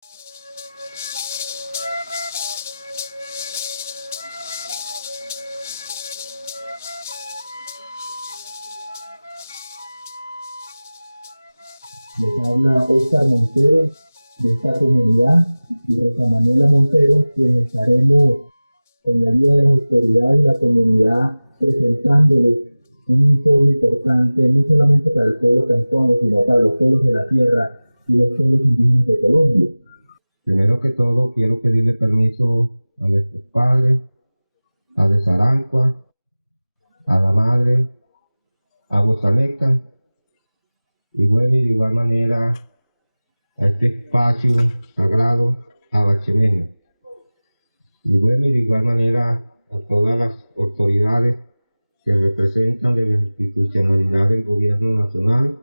Les habla Óscar Montero de esta comunidad y Rosa Manuela Montero, quienes estaremos con la ayuda de las autoridades y la comunidad presentándoles un informe importante no solamente para el pueblo cancuamo, sino para los pueblos de la tierra y los pueblos indígenas de Colombia. Primero que todo quiero pedirle permiso a nuestros padres, a de Sarancua, a la madre, a Bozaneca, y bueno, y de igual manera a este espacio sagrado, a Bachemena. Y bueno, y de igual manera a todas las autoridades que representan de la institucionalidad del gobierno nacional,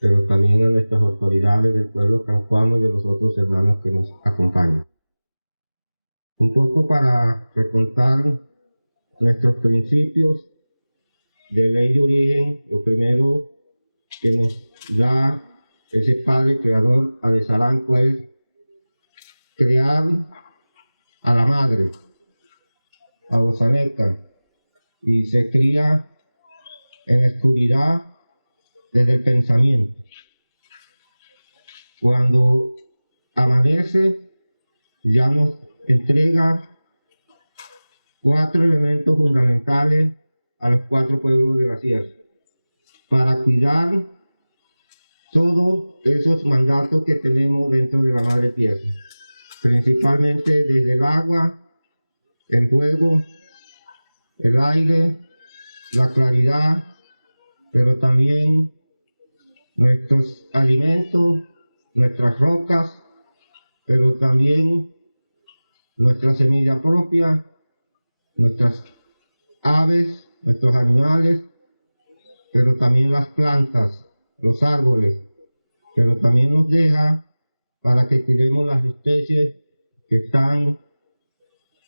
pero también a nuestras autoridades del pueblo cancuamo y de los otros hermanos que nos acompañan. Un poco para recontar nuestros principios de ley de origen, lo primero que nos da ese padre creador a de Sarancua es crear a la madre, a Bozaneca, y se cría en la oscuridad desde el pensamiento. Cuando amanece ya nos entrega 4 elementos fundamentales a los 4 pueblos de la sierra para cuidar todos esos mandatos que tenemos dentro de la madre tierra, principalmente desde el agua, el fuego, el aire, la claridad, pero también nuestros alimentos, nuestras rocas, pero también nuestra semilla propia, nuestras aves, nuestros animales, pero también las plantas, los árboles, pero también nos deja para que cuidemos las especies que están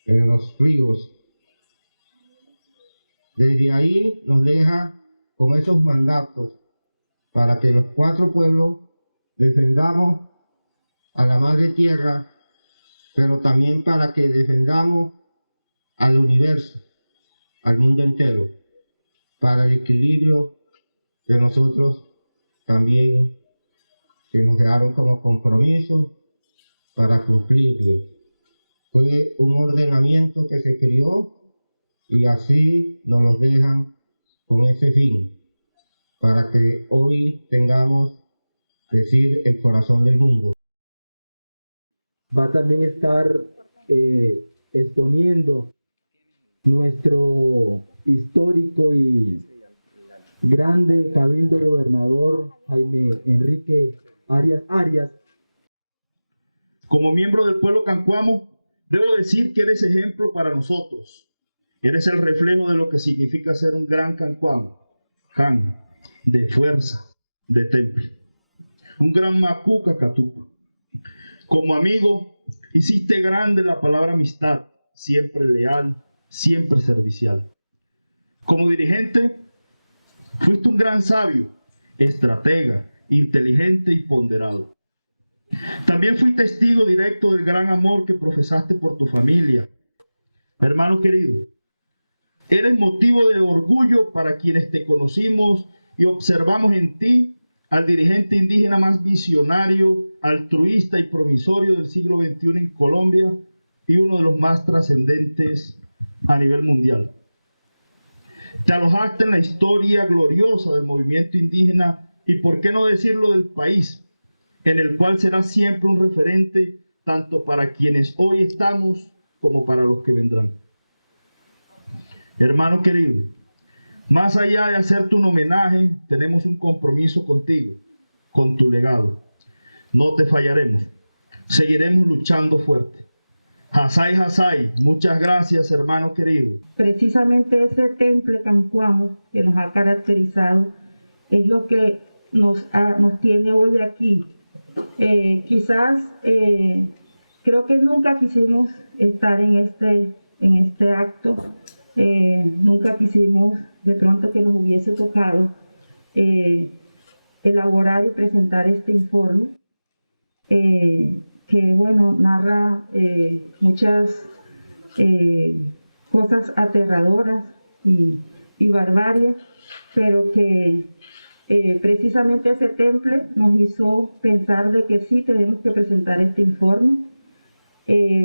en los ríos. Desde ahí nos deja con esos mandatos para que los 4 pueblos defendamos a la madre tierra, pero también para que defendamos al universo, al mundo entero, para el equilibrio que nosotros también que nos dejaron como compromiso para cumplirlo. Fue un ordenamiento que se creó y así nos los dejan con ese fin, para que hoy tengamos, decir, el corazón del mundo. Va a también estar exponiendo nuestro histórico y grande cabildo gobernador Jaime Enrique Arias. Como miembro del pueblo cancuamo, debo decir que eres ejemplo para nosotros. Eres el reflejo de lo que significa ser un gran cancuamo, can, de fuerza, de temple. Un gran macuca catupa. Como amigo, hiciste grande la palabra amistad, siempre leal, siempre servicial. Como dirigente, fuiste un gran sabio, estratega, inteligente y ponderado. También fui testigo directo del gran amor que profesaste por tu familia. Hermano querido, eres motivo de orgullo para quienes te conocimos y observamos en ti al dirigente indígena más visionario, altruista y promisorio del siglo XXI en Colombia y uno de los más trascendentes a nivel mundial. Te alojaste en la historia gloriosa del movimiento indígena y, por qué no decirlo, del país, en el cual serás siempre un referente tanto para quienes hoy estamos como para los que vendrán. Hermano querido, más allá de hacerte un homenaje, tenemos un compromiso contigo, con tu legado. No te fallaremos, seguiremos luchando fuerte. Hasay, Hasay, muchas gracias, hermano querido. Precisamente ese temple cancuamo que nos ha caracterizado es lo que nos tiene hoy aquí. Creo que nunca quisimos estar en este acto, nunca quisimos de pronto que nos hubiese tocado elaborar y presentar este informe. que bueno, narra muchas cosas aterradoras y barbarie, pero que precisamente ese temple nos hizo pensar de que sí tenemos que presentar este informe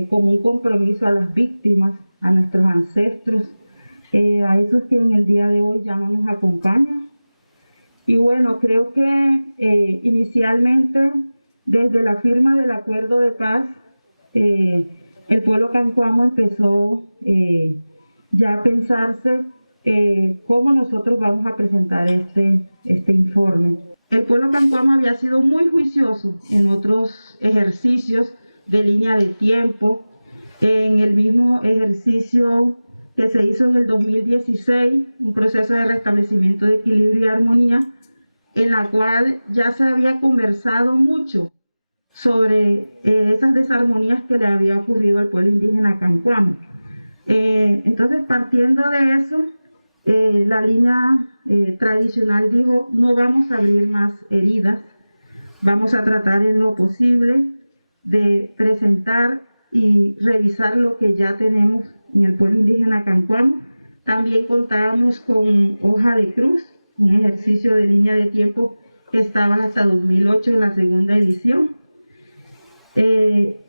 como un compromiso a las víctimas, a nuestros ancestros, a esos que en el día de hoy ya no nos acompañan. Y bueno, creo que inicialmente, desde la firma del acuerdo de paz, el pueblo cancuamo empezó ya a pensarse cómo nosotros vamos a presentar este informe. El pueblo cancuamo había sido muy juicioso en otros ejercicios de línea de tiempo. En el mismo ejercicio que se hizo en el 2016, un proceso de restablecimiento de equilibrio y armonía, en la cual ya se había conversado mucho sobre esas desarmonías que le había ocurrido al pueblo indígena cancuamo. Entonces, partiendo de eso, la línea tradicional dijo: no vamos a abrir más heridas, vamos a tratar en lo posible de presentar y revisar lo que ya tenemos en el pueblo indígena cancuamo. También contábamos con hoja de cruz, un ejercicio de línea de tiempo que estaba hasta 2008 en la segunda edición.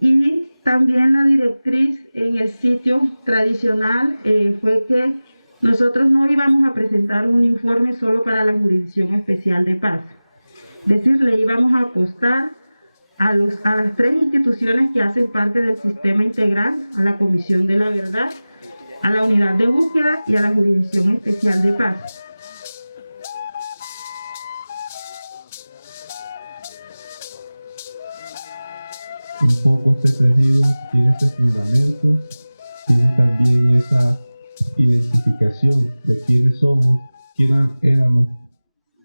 Y también la directriz en el sitio tradicional fue que nosotros no íbamos a presentar un informe solo para la Jurisdicción Especial de Paz. Es decir, le íbamos a apostar a las tres instituciones que hacen parte del sistema integral, a la Comisión de la Verdad, a la Unidad de Búsqueda y a la Jurisdicción Especial de Paz. Un poco este tejido tiene este fundamento, tiene también esa identificación de quiénes somos, quiénes éramos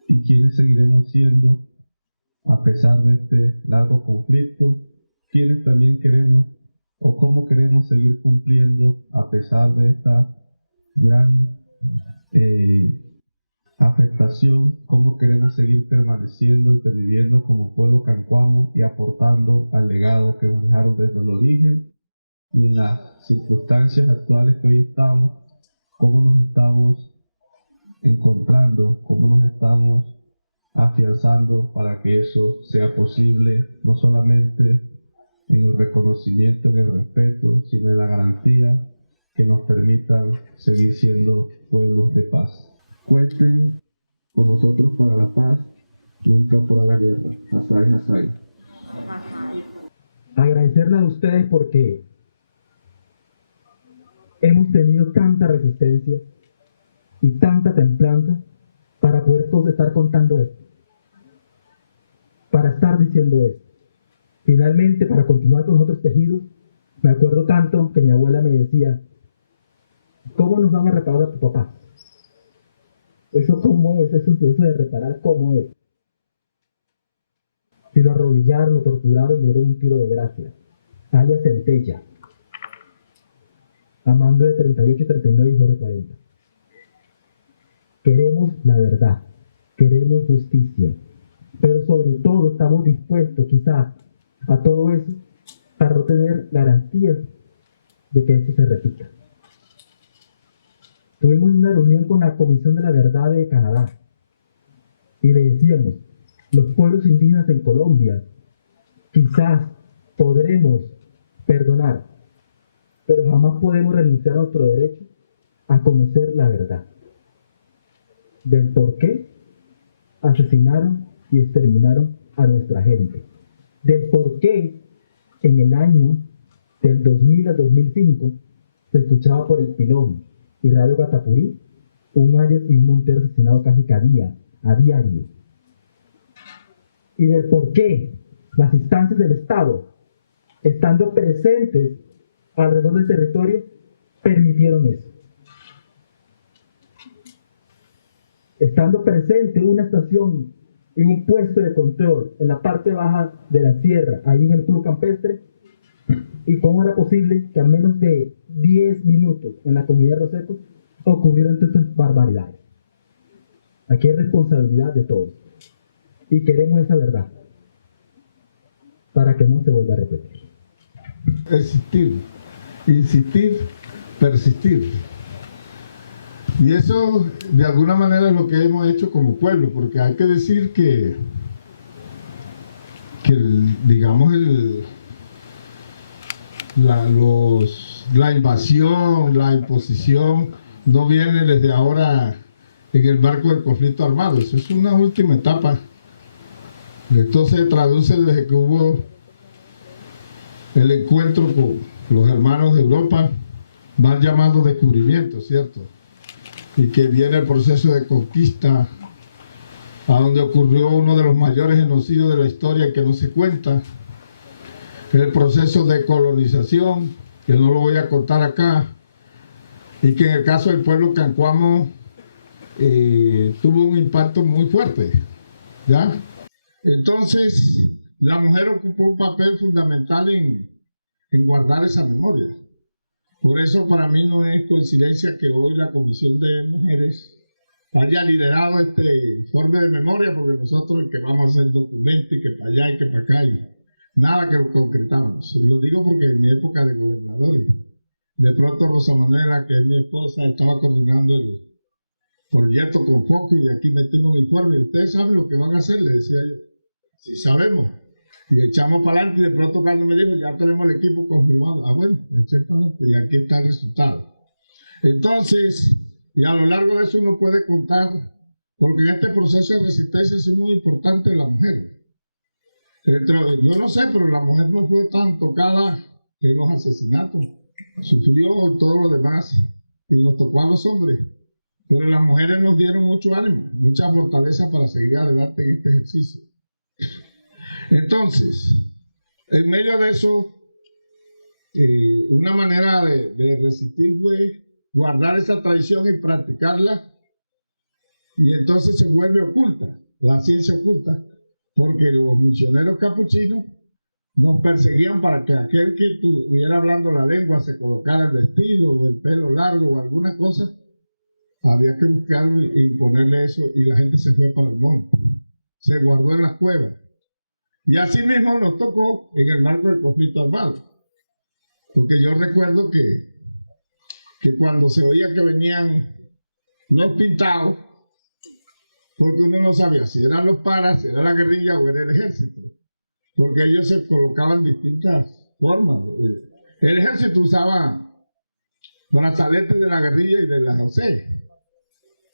y quiénes seguiremos siendo a pesar de este largo conflicto, quiénes también queremos o cómo queremos seguir cumpliendo a pesar de esta gran afectación, cómo queremos seguir permaneciendo y perviviendo como pueblo cancuamo y aportando al legado que nos dejaron desde el origen y en las circunstancias actuales que hoy estamos, cómo nos estamos encontrando, cómo nos estamos afianzando para que eso sea posible, no solamente en el reconocimiento, en el respeto, sino en la garantía que nos permitan seguir siendo pueblos de paz. Cuenten con nosotros para la paz, nunca para la guerra. Hasai, Hasai. Agradecerles a ustedes porque hemos tenido tanta resistencia y tanta templanza para poder todos estar contando esto, para estar diciendo esto. Finalmente, para continuar con los otros tejidos, me acuerdo tanto que mi abuela me decía: ¿cómo nos van a reparar a tu papá? ¿Eso cómo es? Eso de reparar, ¿cómo es? Si lo arrodillaron, lo torturaron, le dieron un tiro de gracia, alias Centella, a mando de 38, 39 y Jorge 40. Queremos la verdad, queremos justicia, pero sobre todo estamos dispuestos quizás a todo eso para no tener garantías de que eso se repita. Tuvimos una reunión con la Comisión de la Verdad de Canadá y le decíamos: los pueblos indígenas en Colombia quizás podremos perdonar, pero jamás podemos renunciar a nuestro derecho a conocer la verdad del por qué asesinaron y exterminaron a nuestra gente, del por qué en el año del 2000 al 2005 se escuchaba por el Pilón y Radio Catapurí un Arias y un Montero asesinado casi a diario, y del por qué las instancias del Estado, estando presentes alrededor del territorio, permitieron eso. Estando presente una estación y un puesto de control en la parte baja de la sierra, ahí en el club campestre, y cómo era posible que a menos de 10 minutos en la comunidad de Roseco ocurrieran todas estas barbaridades. Aquí hay responsabilidad de todos y queremos esa verdad para que no se vuelva a repetir. existir, insistir, persistir. Y eso de alguna manera es lo que hemos hecho como pueblo, porque hay que decir que digamos la invasión, la imposición no viene desde ahora en el marco del conflicto armado. Eso es una última etapa. Esto se traduce desde que hubo el encuentro con los hermanos de Europa, mal llamado descubrimiento, ¿cierto? Y que viene el proceso de conquista, a donde ocurrió uno de los mayores genocidios de la historia que no se cuenta, el proceso de colonización, que no lo voy a contar acá, y que en el caso del pueblo cancuamo tuvo un impacto muy fuerte, ¿ya? Entonces, la mujer ocupó un papel fundamental en guardar esa memoria. Por eso para mí no es coincidencia que hoy la Comisión de Mujeres haya liderado este informe de memoria, porque nosotros el que vamos a hacer documentos y que para allá y que para acá, y nada que lo concretábamos. Lo digo porque en mi época de gobernadores, de pronto Rosa Manuela, que es mi esposa, estaba coordinando el proyecto con foco y aquí metimos un informe. ¿Ustedes saben lo que van a hacer? Le decía yo. Sí sabemos. Y echamos para adelante y de pronto cuando me dijo, ya tenemos el equipo confirmado. Ah, bueno, exactamente. Y aquí está el resultado. Entonces, y a lo largo de eso uno puede contar, porque en este proceso de resistencia es muy importante la mujer. Yo no sé, pero la mujer no fue tan tocada en los asesinatos. Sufrió todo lo demás y nos tocó a los hombres. Pero las mujeres nos dieron mucho ánimo, mucha fortaleza para seguir adelante en este ejercicio. Entonces, en medio de eso, una manera de resistir fue guardar esa tradición y practicarla, y entonces se vuelve oculta, la ciencia oculta, porque los misioneros capuchinos nos perseguían para que aquel que estuviera hablando la lengua se colocara el vestido o el pelo largo o alguna cosa, había que buscarlo e imponerle eso, y la gente se fue para el monte, se guardó en las cuevas. Y así mismo nos tocó en el marco del conflicto armado, porque yo recuerdo que cuando se oía que venían los pintados, porque uno no sabía si eran los paras, si era la guerrilla o era el ejército, porque ellos se colocaban distintas formas. El ejército usaba brazaletes de la guerrilla y de la OC,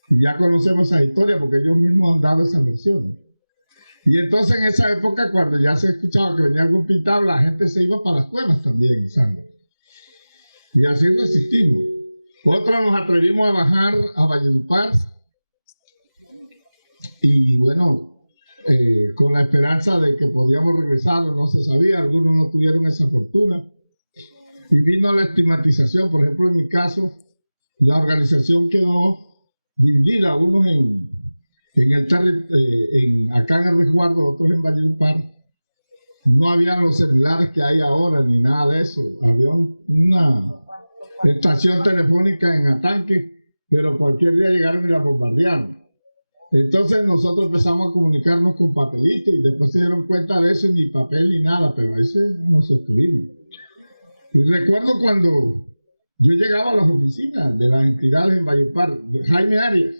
y ya conocemos esa historia porque ellos mismos han dado esas versiones. Y entonces en esa época, cuando ya se escuchaba que venía algún pintado, la gente se iba para las cuevas también, ¿sabes? Y así resistimos. Otros nos atrevimos a bajar a Valledupar, y bueno, con la esperanza de que podíamos regresar, no se sabía, algunos no tuvieron esa fortuna. Y vino la estigmatización. Por ejemplo, en mi caso, la organización quedó dividida, unos acá en el resguardo, otros en Valledupar. No habían los celulares que hay ahora, ni nada de eso. Había una estación telefónica en Atanque, pero cualquier día llegaron y la bombardearon. Entonces nosotros empezamos a comunicarnos con papelitos, y después se dieron cuenta de eso, ni papel ni nada, pero ahí nos sostuvimos. Y recuerdo cuando yo llegaba a las oficinas de las entidades en Valledupar, Jaime Arias,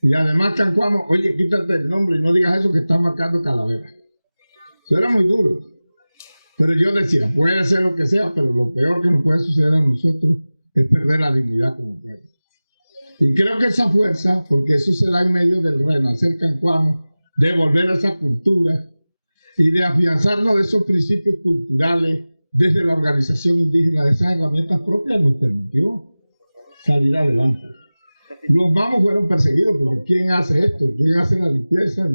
y además cancuamo, oye, quítate el nombre y no digas eso que estás marcando calavera. Eso era muy duro. Pero yo decía, puede ser lo que sea, pero lo peor que nos puede suceder a nosotros es perder la dignidad como pueblo. Y creo que esa fuerza, porque eso se da en medio del renacer cancuamo, de volver a esa cultura y de afianzarnos de esos principios culturales desde la organización indígena, de esas herramientas propias, nos permitió salir adelante. Los vamos fueron perseguidos, porque ¿quién hace esto? ¿Quién hace la limpieza?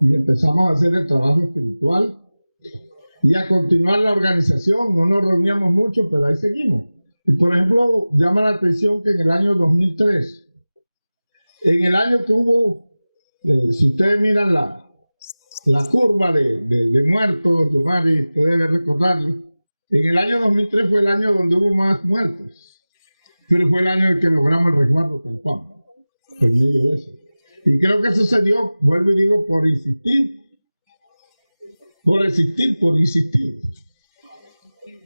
Y empezamos a hacer el trabajo espiritual y a continuar la organización. No nos reuníamos mucho, pero ahí seguimos. Y por ejemplo, llama la atención que en el año 2003, en el año que hubo, si ustedes miran la curva de muertos, Yomari, usted debe recordarlo, en el año 2003 fue el año donde hubo más muertos, pero fue el año en que logramos el resguardo cancuamo, por medio de eso. Y creo que eso se dio, vuelvo y digo, por insistir.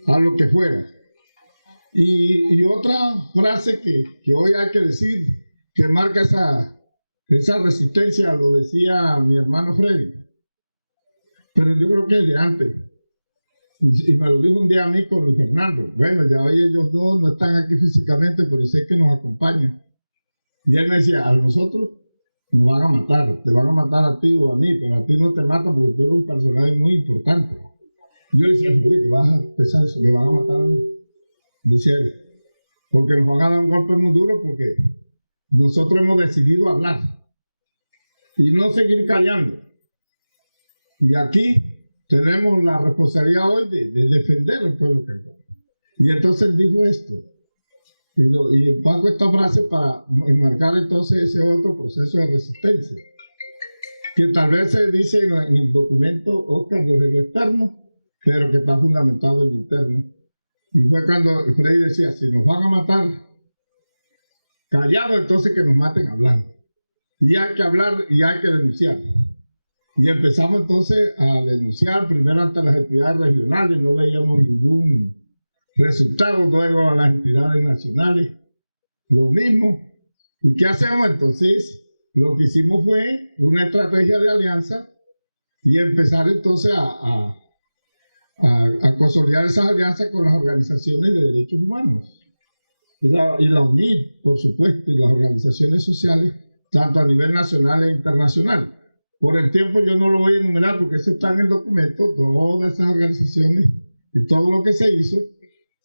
a lo que fuera. Y otra frase que hoy hay que decir, que marca esa resistencia, lo decía mi hermano Freddy, pero yo creo que es de antes. Y me lo dijo un día a mí con Luis Fernando. Bueno, ya hoy ellos dos no están aquí físicamente, pero sé que nos acompañan. Y él me decía, a nosotros nos van a matar, te van a matar a ti o a mí, pero a ti no te matan porque tú eres un personaje muy importante. Y yo le decía, oye, que vas a pensar eso, me van a matar a mí. Dice él, porque nos van a dar un golpe muy duro porque nosotros hemos decidido hablar y no seguir callando. Y aquí tenemos la responsabilidad hoy de defender al pueblo cancunano. Y entonces dijo esto. Y pago esta frase para enmarcar entonces ese otro proceso de resistencia. Que tal vez se dice en el documento, Oscar, desde lo externo, pero que está fundamentado en lo interno. Y fue cuando Freddy decía, si nos van a matar callados, entonces que nos maten hablando. Y hay que hablar y hay que denunciar. Y empezamos entonces a denunciar, primero ante las entidades regionales, no veíamos ningún resultado, luego a las entidades nacionales, lo mismo. ¿Y qué hacemos entonces? Lo que hicimos fue una estrategia de alianza y empezar entonces a consolidar esas alianzas con las organizaciones de derechos humanos. Y la UNID, por supuesto, y las organizaciones sociales, tanto a nivel nacional e internacional. Por el tiempo yo no lo voy a enumerar porque eso está en el documento, todas esas organizaciones y todo lo que se hizo,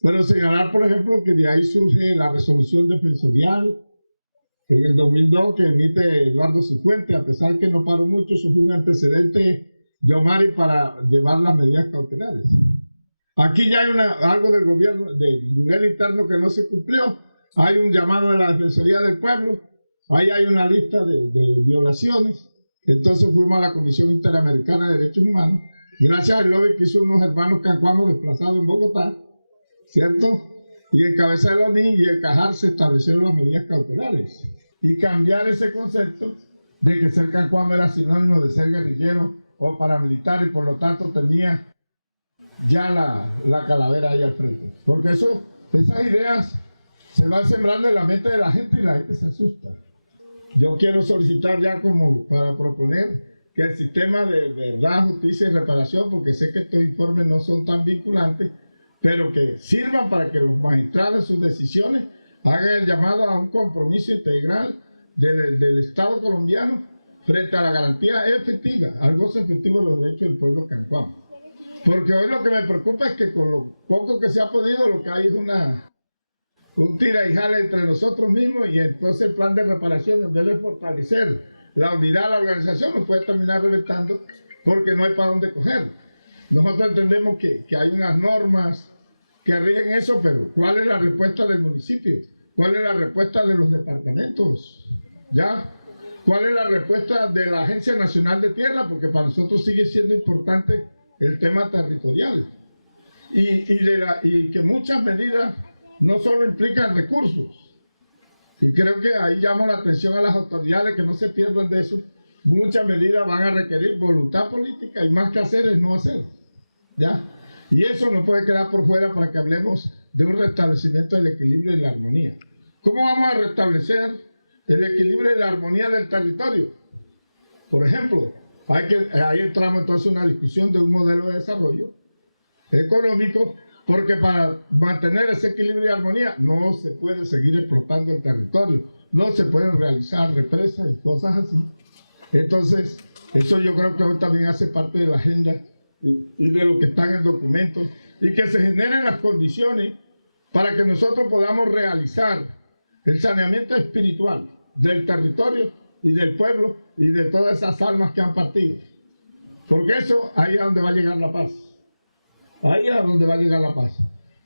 pero señalar, por ejemplo, que de ahí surge la resolución defensorial en el 2002 que emite Eduardo Cifuentes, a pesar que no paró mucho, eso fue un antecedente de Omari para llevar las medidas cautelares. Aquí ya hay algo del gobierno, del nivel interno que no se cumplió, hay un llamado de la Defensoría del Pueblo, ahí hay una lista de violaciones. Entonces fuimos a la Comisión Interamericana de Derechos Humanos, gracias al lobby que hizo unos hermanos cancuanos desplazados en Bogotá, ¿cierto? Y en cabeza de la ONI y el CAJAR se establecieron las medidas cautelares. Y cambiar ese concepto de que ser cancuano era sinónimo de ser guerrillero o paramilitar y por lo tanto tenía ya la calavera ahí al frente. Porque esas ideas se van sembrando en la mente de la gente y la gente se asusta. Yo quiero solicitar ya como para proponer que el sistema de verdad, justicia y reparación, porque sé que estos informes no son tan vinculantes, pero que sirvan para que los magistrados en sus decisiones hagan el llamado a un compromiso integral del Estado colombiano frente a la garantía efectiva, al goce efectivo de los derechos del pueblo cancuano. Porque hoy lo que me preocupa es que con lo poco que se ha podido, lo que hay es un tira y jala entre nosotros mismos, y entonces el plan de reparación, en vez de fortalecer la unidad de la organización, nos puede terminar reventando porque no hay para dónde coger. Nosotros entendemos que hay unas normas que rigen eso, pero ¿cuál es la respuesta del municipio? ¿Cuál es la respuesta de los departamentos? ¿Ya? ¿Cuál es la respuesta de la Agencia Nacional de Tierra? Porque para nosotros sigue siendo importante el tema territorial. Y que muchas medidas no solo implican recursos, y creo que ahí llamo la atención a las autoridades que no se pierdan de eso. Muchas medidas van a requerir voluntad política y más que hacer es no hacer, ¿ya? Y eso no puede quedar por fuera para que hablemos de un restablecimiento del equilibrio y la armonía. ¿Cómo vamos a restablecer el equilibrio y la armonía del territorio? Por ejemplo, ahí entramos entonces en una discusión de un modelo de desarrollo económico, porque para mantener ese equilibrio y armonía no se puede seguir explotando el territorio, no se pueden realizar represas y cosas así. Entonces, eso yo creo que hoy también hace parte de la agenda y de lo que está en el documento, y que se generen las condiciones para que nosotros podamos realizar el saneamiento espiritual del territorio y del pueblo y de todas esas almas que han partido. Porque eso, ahí es donde va a llegar la paz. Ahí es donde va a llegar la paz.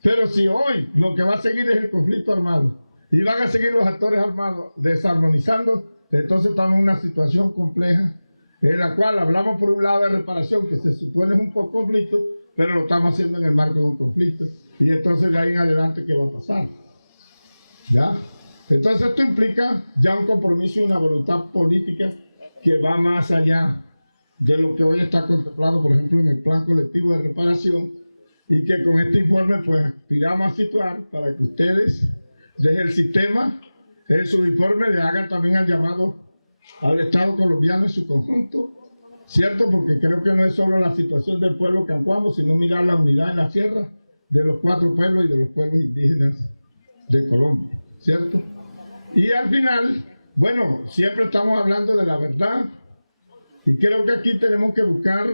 Pero si hoy lo que va a seguir es el conflicto armado y van a seguir los actores armados desarmonizando, entonces estamos en una situación compleja en la cual hablamos por un lado de reparación, que se supone es un poco conflicto, pero lo estamos haciendo en el marco de un conflicto. Y entonces de ahí en adelante, ¿qué va a pasar? ¿Ya? Entonces esto implica ya un compromiso y una voluntad política que va más allá de lo que hoy está contemplado, por ejemplo, en el plan colectivo de reparación, y que con este informe pues aspiramos a situar para que ustedes desde el sistema en sus informes le hagan también el llamado al Estado colombiano en su conjunto, ¿cierto? Porque creo que no es solo la situación del pueblo cancuamo, sino mirar la unidad en la sierra de los 4 pueblos y de los pueblos indígenas de Colombia, ¿cierto? Y al final, bueno, siempre estamos hablando de la verdad y creo que aquí tenemos que buscar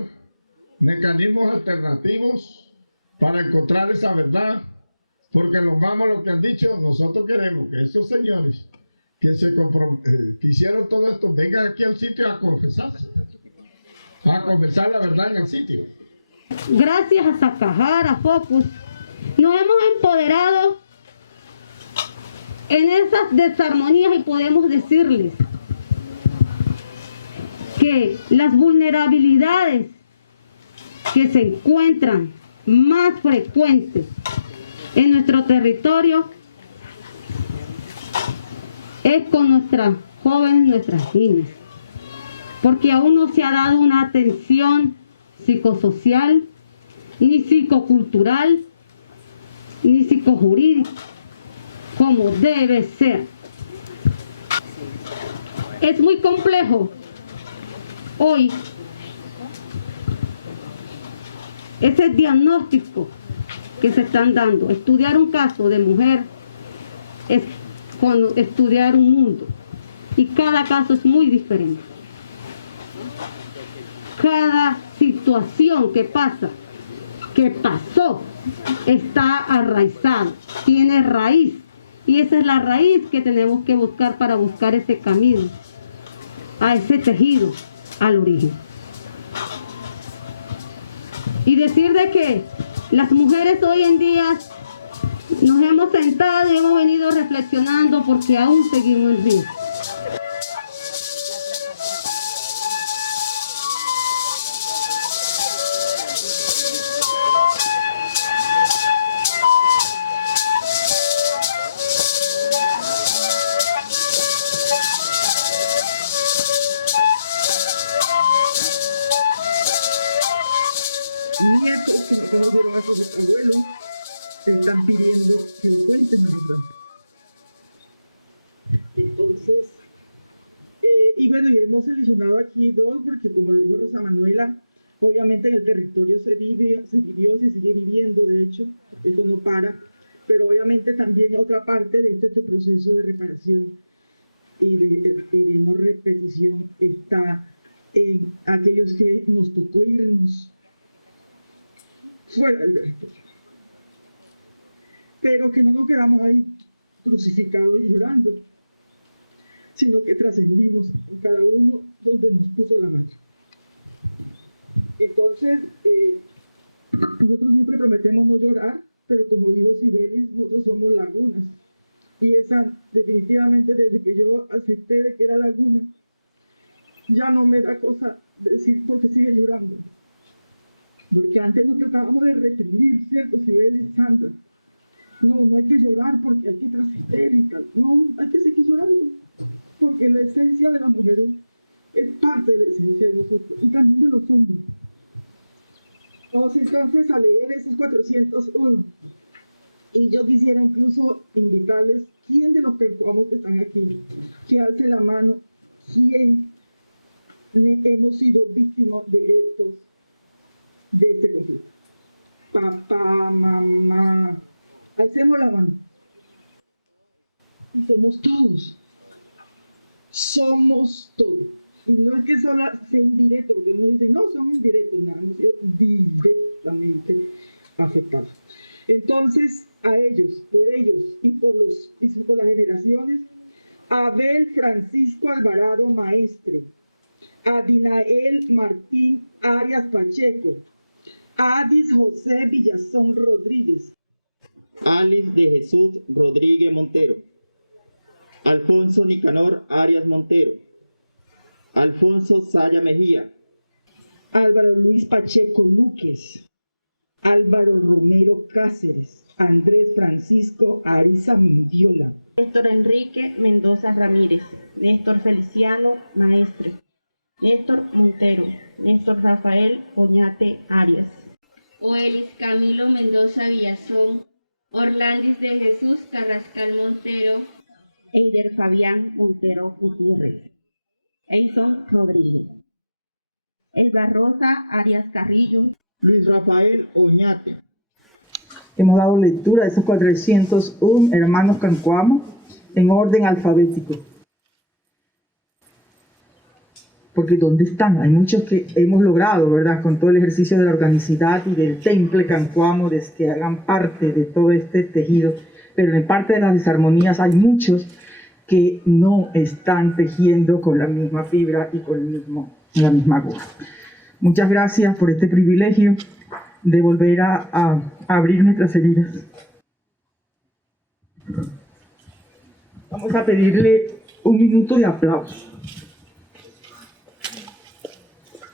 mecanismos alternativos para encontrar esa verdad, porque los vamos lo que han dicho, nosotros queremos que esos señores que hicieron todo esto vengan aquí al sitio a confesarse, a confesar la verdad en el sitio. Gracias a Sacajara, a Focus, nos hemos empoderado en esas desarmonías y podemos decirles que las vulnerabilidades que se encuentran más frecuentes en nuestro territorio es con nuestras jóvenes, nuestras niñas, porque aún no se ha dado una atención psicosocial, ni psicocultural, ni psicojurídica, como debe ser. Es muy complejo hoy ese diagnóstico que se están dando. Estudiar un caso de mujer es como estudiar un mundo, y cada caso es muy diferente. Cada situación que pasa, que pasó, está arraizado, tiene raíz, y esa es la raíz que tenemos que buscar para buscar ese camino, a ese tejido, al origen. Y decir de que las mujeres hoy en día nos hemos sentado y hemos venido reflexionando porque aún seguimos en riesgo. Nietos que no conocieron a sus abuelos están pidiendo que le cuenten la verdad. Entonces, y bueno, y hemos seleccionado aquí 2 porque, como lo dijo Rosa Manuela, obviamente en el territorio se vivió, se sigue viviendo, de hecho, esto no para, pero obviamente también otra parte de este proceso de reparación y de no repetición está en aquellos que nos tocó irnos fuera del territorio, pero que no nos quedamos ahí crucificados y llorando, sino que trascendimos en cada uno donde nos puso la madre. Entonces, nosotros siempre prometemos no llorar, pero como dijo Sibelis, nosotros somos lagunas, y esa definitivamente, desde que yo acepté de que era laguna, ya no me da cosa decir porque sigue llorando. Porque antes nos tratábamos de reprimir, ¿cierto, Sibelis y Sandra? No hay que llorar porque hay que trascender y tal. No, hay que seguir llorando, porque la esencia de las mujeres es parte de la esencia de nosotros y también de los hombres. Vamos entonces a leer esos 401. Y yo quisiera incluso invitarles, ¿quién de los cancuamos que están aquí, que alce la mano, quién hemos sido víctimas directos de este conflicto? Papá, mamá, alcemos la mano. Y somos todos. Somos todos. Y no es que solo sea indirecto, porque uno dice, no, somos indirectos, nada, hemos sido directamente afectados. Entonces, a ellos, por ellos y por las generaciones, Abel Francisco Alvarado Maestre, Adinael Martín Arias Pacheco, Adis José Villazón Rodríguez, Alice de Jesús Rodríguez Montero, Alfonso Nicanor Arias Montero, Alfonso Saya Mejía, Álvaro Luis Pacheco Luques, Álvaro Romero Cáceres, Andrés Francisco Ariza Mindiola, Néstor Enrique Mendoza Ramírez, Néstor Feliciano Maestre, Néstor Montero, Néstor Rafael Oñate Arias, Oelis Camilo Mendoza Villazón, Orlandis de Jesús Carrascal Montero, Eider Fabián Montero Gutiérrez, Eison Rodríguez, Elba Rosa Arias Carrillo, Luis Rafael Oñate. Hemos dado lectura de esos 401 hermanos cancuamos en orden alfabético. Porque ¿dónde están? Hay muchos que hemos logrado, ¿verdad? Con todo el ejercicio de la organicidad y del temple cancuamo, de que hagan parte de todo este tejido. Pero en parte de las desarmonías hay muchos que no están tejiendo con la misma fibra y con la misma aguja. Muchas gracias por este privilegio de volver a abrir nuestras heridas. Vamos a pedirle un minuto de aplauso.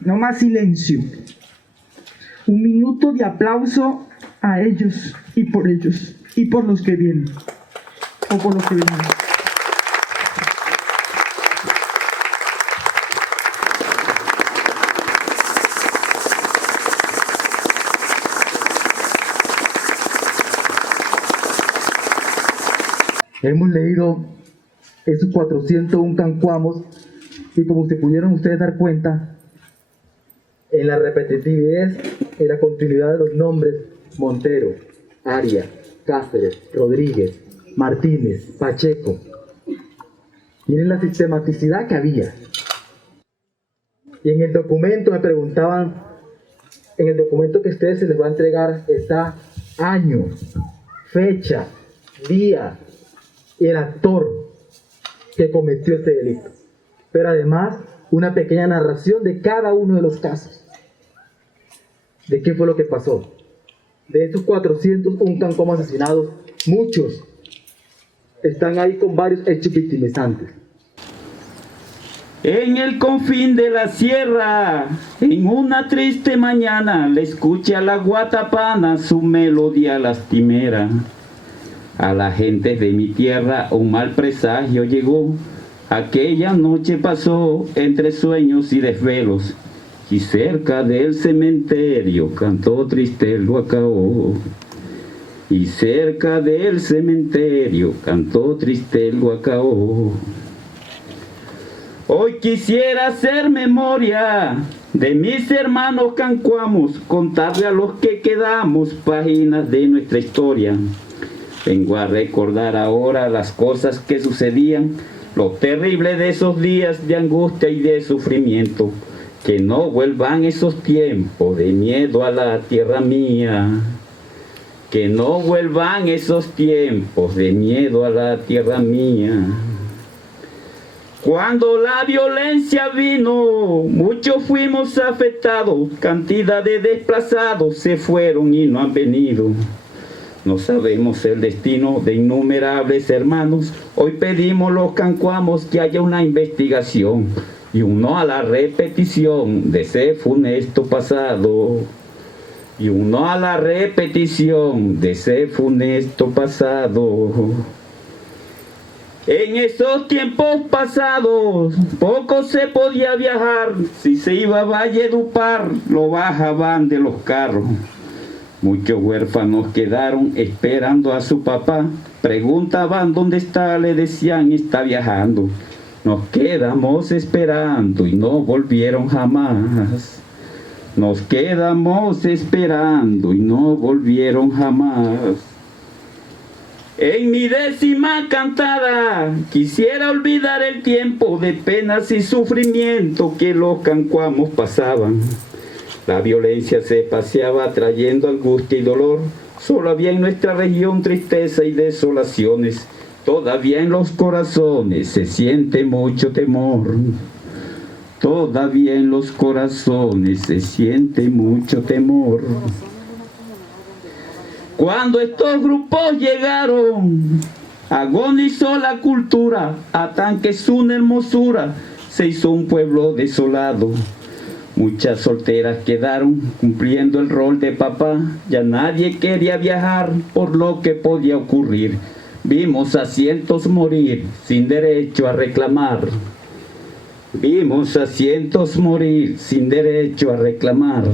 No más silencio. Un minuto de aplauso a ellos y por los que vienen o por los que vienen. Hemos leído esos 401 cancuamos y como se pudieron ustedes dar cuenta, en la repetitividad, en la continuidad de los nombres Montero, Arias, Cáceres, Rodríguez, Martínez, Pacheco. Miren la sistematicidad que había. Y en el documento me preguntaban, en el documento que a ustedes se les va a entregar está año, fecha, día y el actor que cometió este delito. Pero además, una pequeña narración de cada uno de los casos. ¿De qué fue lo que pasó? De estos 401 cancuamos asesinados, muchos están ahí con varios hechos victimizantes. En el confín de la sierra, en una triste mañana, le escuché a la guatapana su melodía lastimera. A la gente de mi tierra un mal presagio llegó. Aquella noche pasó entre sueños y desvelos, y cerca del cementerio cantó triste el guacaó. Y cerca del cementerio cantó triste el guacaó. Hoy quisiera hacer memoria de mis hermanos cancuamos, contarle a los que quedamos páginas de nuestra historia. Vengo a recordar ahora las cosas que sucedían, lo terrible de esos días de angustia y de sufrimiento. Que no vuelvan esos tiempos de miedo a la tierra mía. Que no vuelvan esos tiempos de miedo a la tierra mía. Cuando la violencia vino, muchos fuimos afectados, cantidad de desplazados se fueron y no han venido. No sabemos el destino de innumerables hermanos, hoy pedimos los cancuamos que haya una investigación y un no a la repetición de ese funesto pasado. Y un no a la repetición de ese funesto pasado. En esos tiempos pasados, poco se podía viajar. Si se iba a Valledupar, lo bajaban de los carros. Muchos huérfanos quedaron esperando a su papá. Preguntaban dónde está, le decían está viajando. Nos quedamos esperando y no volvieron jamás. Nos quedamos esperando y no volvieron jamás. En mi 10ª cantada quisiera olvidar el tiempo de penas y sufrimiento que los cancuamos pasaban. La violencia se paseaba trayendo angustia y dolor. Solo había en nuestra región tristeza y desolaciones. Todavía en los corazones se siente mucho temor. Todavía en los corazones se siente mucho temor. Cuando estos grupos llegaron, agonizó la cultura, a tan que su hermosura se hizo un pueblo desolado. Muchas solteras quedaron cumpliendo el rol de papá, ya nadie quería viajar por lo que podía ocurrir. Vimos a cientos morir sin derecho a reclamar. Vimos a cientos morir sin derecho a reclamar.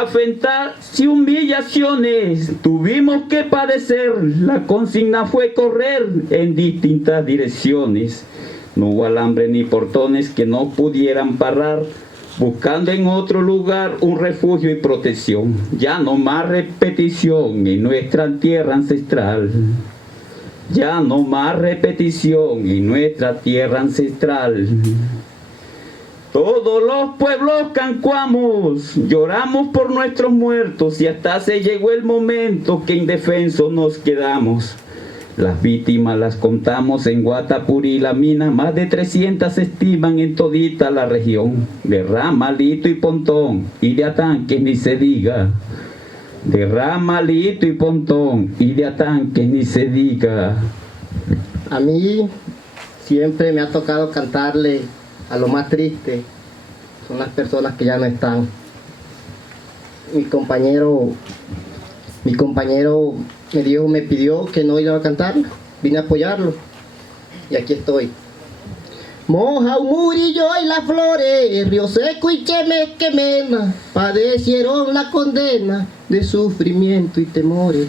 afrentarse humillaciones tuvimos que padecer. La consigna fue correr en distintas direcciones. No hubo alambre ni portones que no pudieran parar, buscando en otro lugar un refugio y protección. Ya no más repetición en nuestra tierra ancestral. Ya no más repetición en nuestra tierra ancestral. Todos los pueblos cancuamos, lloramos por nuestros muertos y hasta se llegó el momento que indefensos nos quedamos. Las víctimas las contamos en Guatapurí, la mina, más de 300 se estiman en todita la región. De Ramalito y Pontón y de Atanques ni se diga. De Ramalito y Pontón y de Atanques ni se diga. A mí siempre me ha tocado cantarle a lo más triste, son las personas que ya no están. Mi compañero me pidió que no iba a cantar, vine a apoyarlo y aquí estoy. Moja un murillo y las flores, Río Seco y Chemequemena, padecieron la condena de sufrimiento y temores.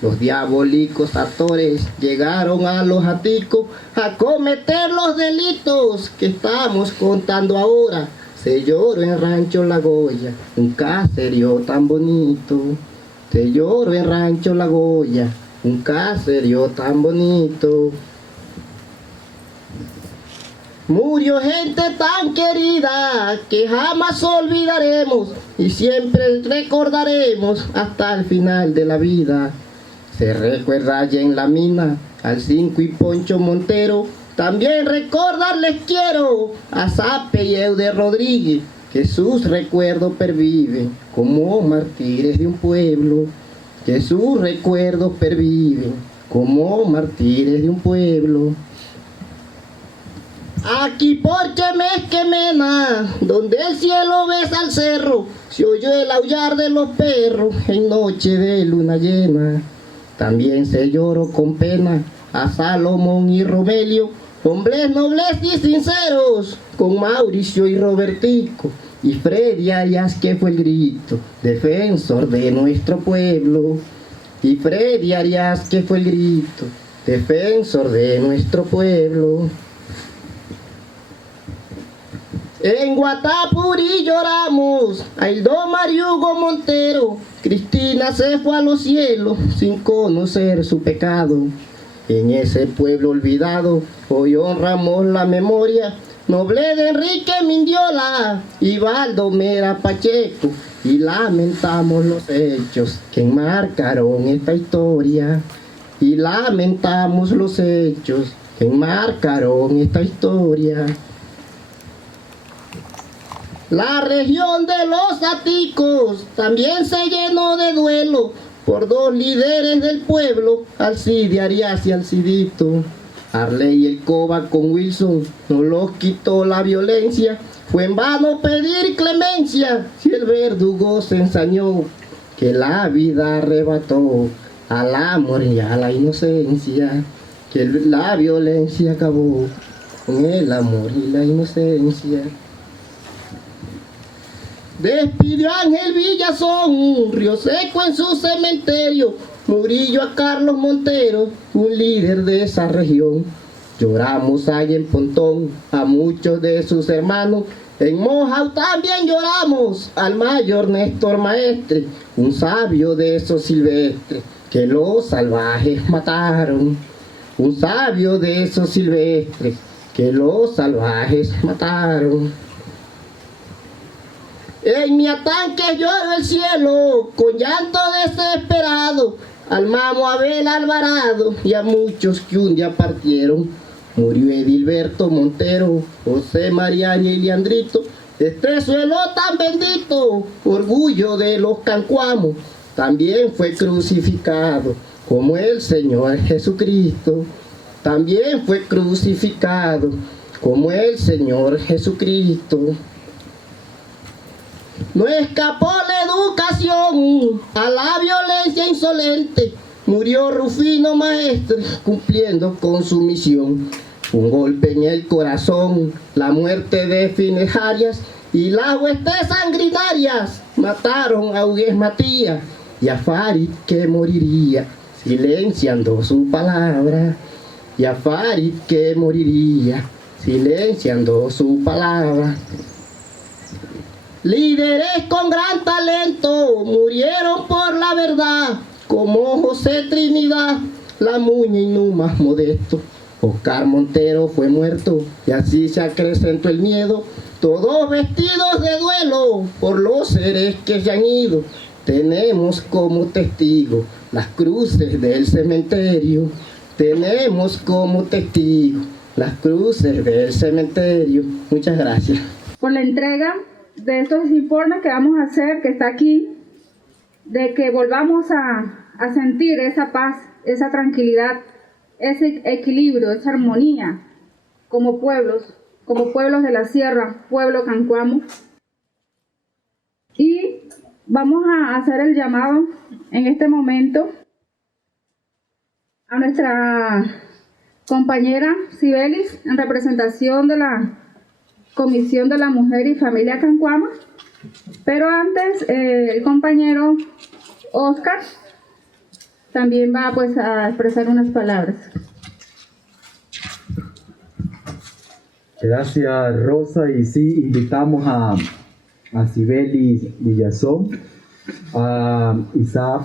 Los diabólicos actores llegaron a los aticos a cometer los delitos que estamos contando ahora. Se lloró en Rancho La Goya, un caserío tan bonito. Se lloró en Rancho La Goya, un caserío tan bonito. Murió gente tan querida que jamás olvidaremos y siempre recordaremos hasta el final de la vida. Se recuerda allá en la mina al Cinco y Poncho Montero. También recordarles quiero a Zape y Eude Rodríguez, que sus recuerdos perviven como mártires de un pueblo. Que sus recuerdos perviven como mártires de un pueblo. Aquí por Chemequemena, donde el cielo besa al cerro, se oyó el aullar de los perros en noche de luna llena. También se lloró con pena a Salomón y Romelio, hombres nobles y sinceros, con Mauricio y Robertico, y Freddy Arias, que fue el grito, defensor de nuestro pueblo. Y Freddy Arias, que fue el grito, defensor de nuestro pueblo. En Guatapurí lloramos a Hildo Mariugo Montero. Cristina se fue a los cielos sin conocer su pecado. En ese pueblo olvidado hoy honramos la memoria noble de Enrique Mindiola y Baldomera Pacheco, y lamentamos los hechos que enmarcaron esta historia. Y lamentamos los hechos que enmarcaron esta historia. La región de los Aticos también se llenó de duelo por dos líderes del pueblo, Alcide Arias y Alcidito. Arley y el Coba con Wilson no los quitó la violencia. Fue en vano pedir clemencia si el verdugo se ensañó, que la vida arrebató al amor y a la inocencia, que la violencia acabó con el amor y la inocencia. Despidió a Ángel Villazón, Río Seco en su cementerio, Murillo a Carlos Montero, un líder de esa región. Lloramos allá en Pontón a muchos de sus hermanos. En Mojao también lloramos al mayor Néstor Maestre, un sabio de esos silvestres que los salvajes mataron. Un sabio de esos silvestres que los salvajes mataron. En mi Atanques lloro el cielo, con llanto desesperado, al mamo Abel Alvarado y a muchos que un día partieron. Murió Edilberto Montero, José Mariano y Leandrito, este suelo tan bendito, orgullo de los cancuamos, también fue crucificado como el Señor Jesucristo. También fue crucificado como el Señor Jesucristo. No escapó la educación a la violencia insolente. Murió Rufino Maestre cumpliendo con su misión. Un golpe en el corazón, la muerte de Fines Arias y las huestes sanguinarias mataron a Hugues Matías y a Farid que moriría, silenciando su palabra. Y a Farid que moriría, silenciando su palabra. Líderes con gran talento murieron por la verdad, como José Trinidad, la Muña y Numas Modesto. Oscar Montero fue muerto y así se acrecentó el miedo, todos vestidos de duelo por los seres que se han ido. Tenemos como testigo las cruces del cementerio, tenemos como testigo las cruces del cementerio. Muchas gracias. Por la entrega de estos informes que vamos a hacer, que está aquí, de que volvamos a sentir esa paz, esa tranquilidad, ese equilibrio, esa armonía como pueblos de la sierra, pueblo Cancuamo. Y vamos a hacer el llamado en este momento a nuestra compañera Cibelis en representación de la Comisión de la Mujer y Familia Cancuamo, pero antes el compañero Oscar también va pues a expresar unas palabras. Gracias, Rosa, y sí, invitamos a Cibelis Villazón, a Isaac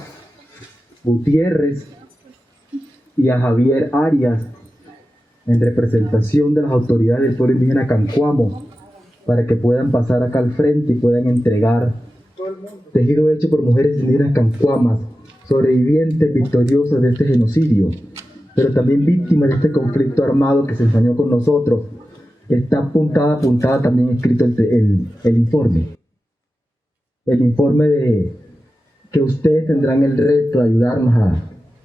Gutiérrez y a Javier Arias en representación de las autoridades del pueblo indígena Cancuamo para que puedan pasar acá al frente y puedan entregar tejido hecho por mujeres indígenas cancuamas, sobrevivientes victoriosas de este genocidio, pero también víctimas de este conflicto armado que se ensañó con nosotros. Está apuntada también escrito el informe. El informe de que ustedes tendrán el reto de ayudarnos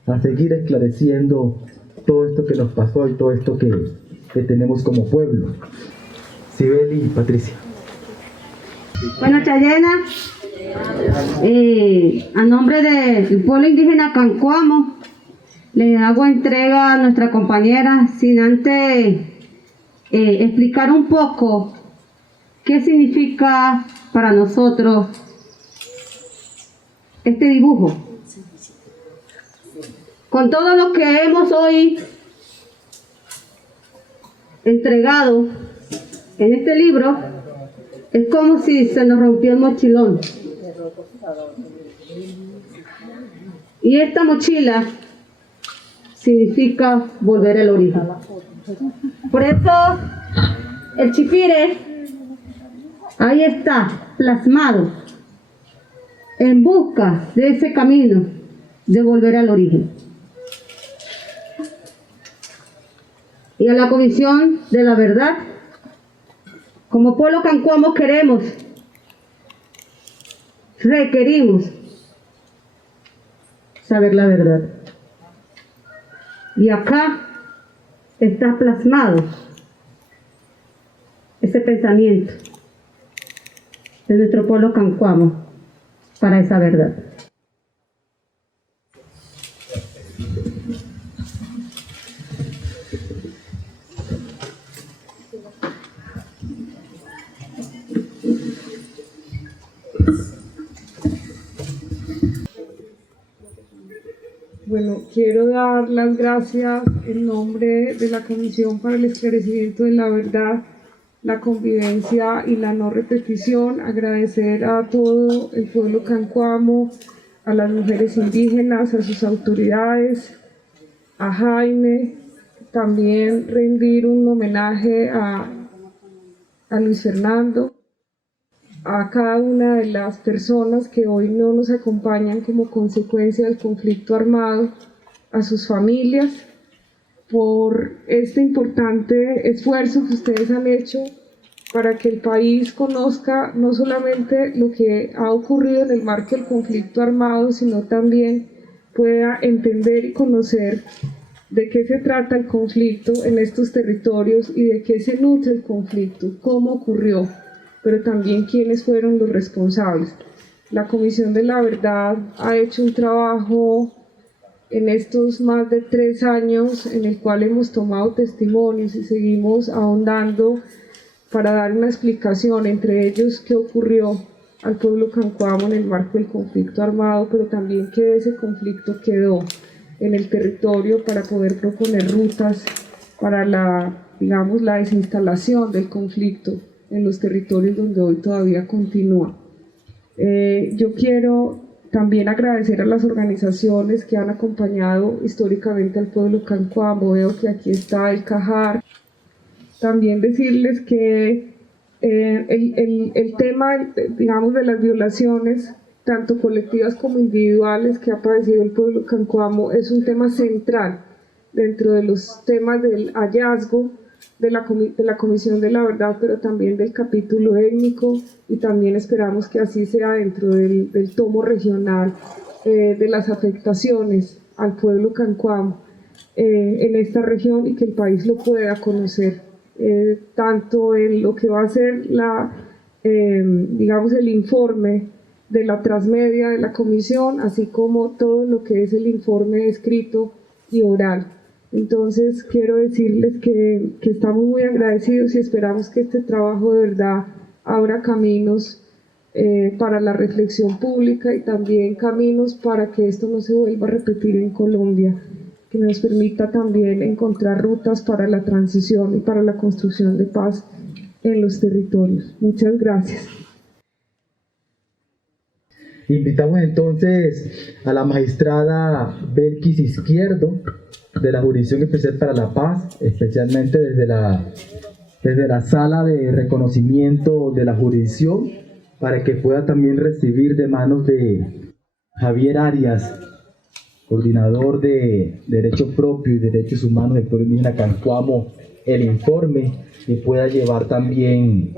a seguir esclareciendo todo esto que nos pasó y todo esto que tenemos como pueblo. Cibelis y Patricia. Bueno, Chayena, a nombre del pueblo indígena Cancuamo, le hago entrega a nuestra compañera sin antes explicar un poco qué significa para nosotros este dibujo. Con todo lo que hemos hoy entregado en este libro, es como si se nos rompió el mochilón. Y esta mochila significa volver al origen. Por eso el chipire ahí está plasmado en busca de ese camino de volver al origen. Y a la Comisión de la Verdad, como pueblo Cancuamo requerimos saber la verdad. Y acá está plasmado ese pensamiento de nuestro pueblo Cancuamo para esa verdad. Bueno, quiero dar las gracias en nombre de la Comisión para el Esclarecimiento de la Verdad, la Convivencia y la No Repetición, agradecer a todo el pueblo Cancuamo, a las mujeres indígenas, a sus autoridades, a Jaime, también rendir un homenaje a Luis Fernando, a cada una de las personas que hoy no nos acompañan como consecuencia del conflicto armado, a sus familias, por este importante esfuerzo que ustedes han hecho para que el país conozca no solamente lo que ha ocurrido en el marco del conflicto armado, sino también pueda entender y conocer de qué se trata el conflicto en estos territorios y de qué se nutre el conflicto, cómo ocurrió, pero también quiénes fueron los responsables. La Comisión de la Verdad ha hecho un trabajo en estos más de 3 años en el cual hemos tomado testimonios y seguimos ahondando para dar una explicación, entre ellos qué ocurrió al pueblo cancuamo en el marco del conflicto armado, pero también que ese conflicto quedó en el territorio para poder proponer rutas para la desinstalación del conflicto en los territorios donde hoy todavía continúa. Yo quiero también agradecer a las organizaciones que han acompañado históricamente al pueblo cancuamo. Veo que aquí está el CAJAR. También decirles que el tema, digamos, de las violaciones, tanto colectivas como individuales, que ha padecido el pueblo cancuamo, es un tema central dentro de los temas del hallazgo de la Comisión de la Verdad, pero también del capítulo étnico, y también esperamos que así sea dentro del tomo regional de las afectaciones al pueblo cancuamo en esta región, y que el país lo pueda conocer, tanto en lo que va a ser el informe de la transmedia de la comisión, así como todo lo que es el informe escrito y oral. Entonces quiero decirles que estamos muy agradecidos y esperamos que este trabajo de verdad abra caminos para la reflexión pública, y también caminos para que esto no se vuelva a repetir en Colombia, que nos permita también encontrar rutas para la transición y para la construcción de paz en los territorios. Muchas gracias. Invitamos entonces a la magistrada Belkis Izquierdo, de la Jurisdicción Especial para la Paz, especialmente desde la sala de reconocimiento de la jurisdicción, para que pueda también recibir de manos de Javier Arias, coordinador de Derecho Propio y Derechos Humanos del Pueblo Indígena Cancuamo, el informe, y pueda llevar también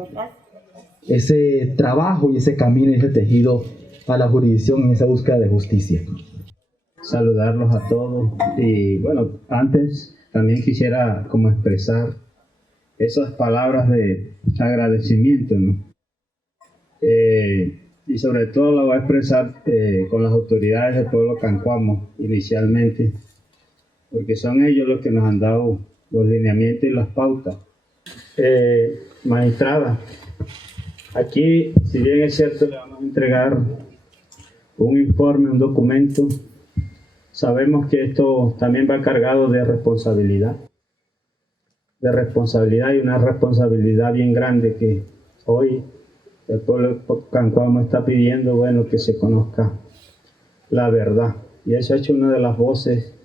ese trabajo y ese camino y ese tejido a la jurisdicción en esa búsqueda de justicia. Saludarlos a todos, y bueno, antes también quisiera como expresar esas palabras de agradecimiento, ¿no? Y sobre todo la voy a expresar con las autoridades del pueblo cancuamo inicialmente, porque son ellos los que nos han dado los lineamientos y las pautas. Magistrada, aquí, si bien es cierto, le vamos a entregar un informe, un documento, sabemos que esto también va cargado de responsabilidad y una responsabilidad bien grande, que hoy el pueblo cancuamo está pidiendo, bueno, que se conozca la verdad. Y eso ha hecho una de las voces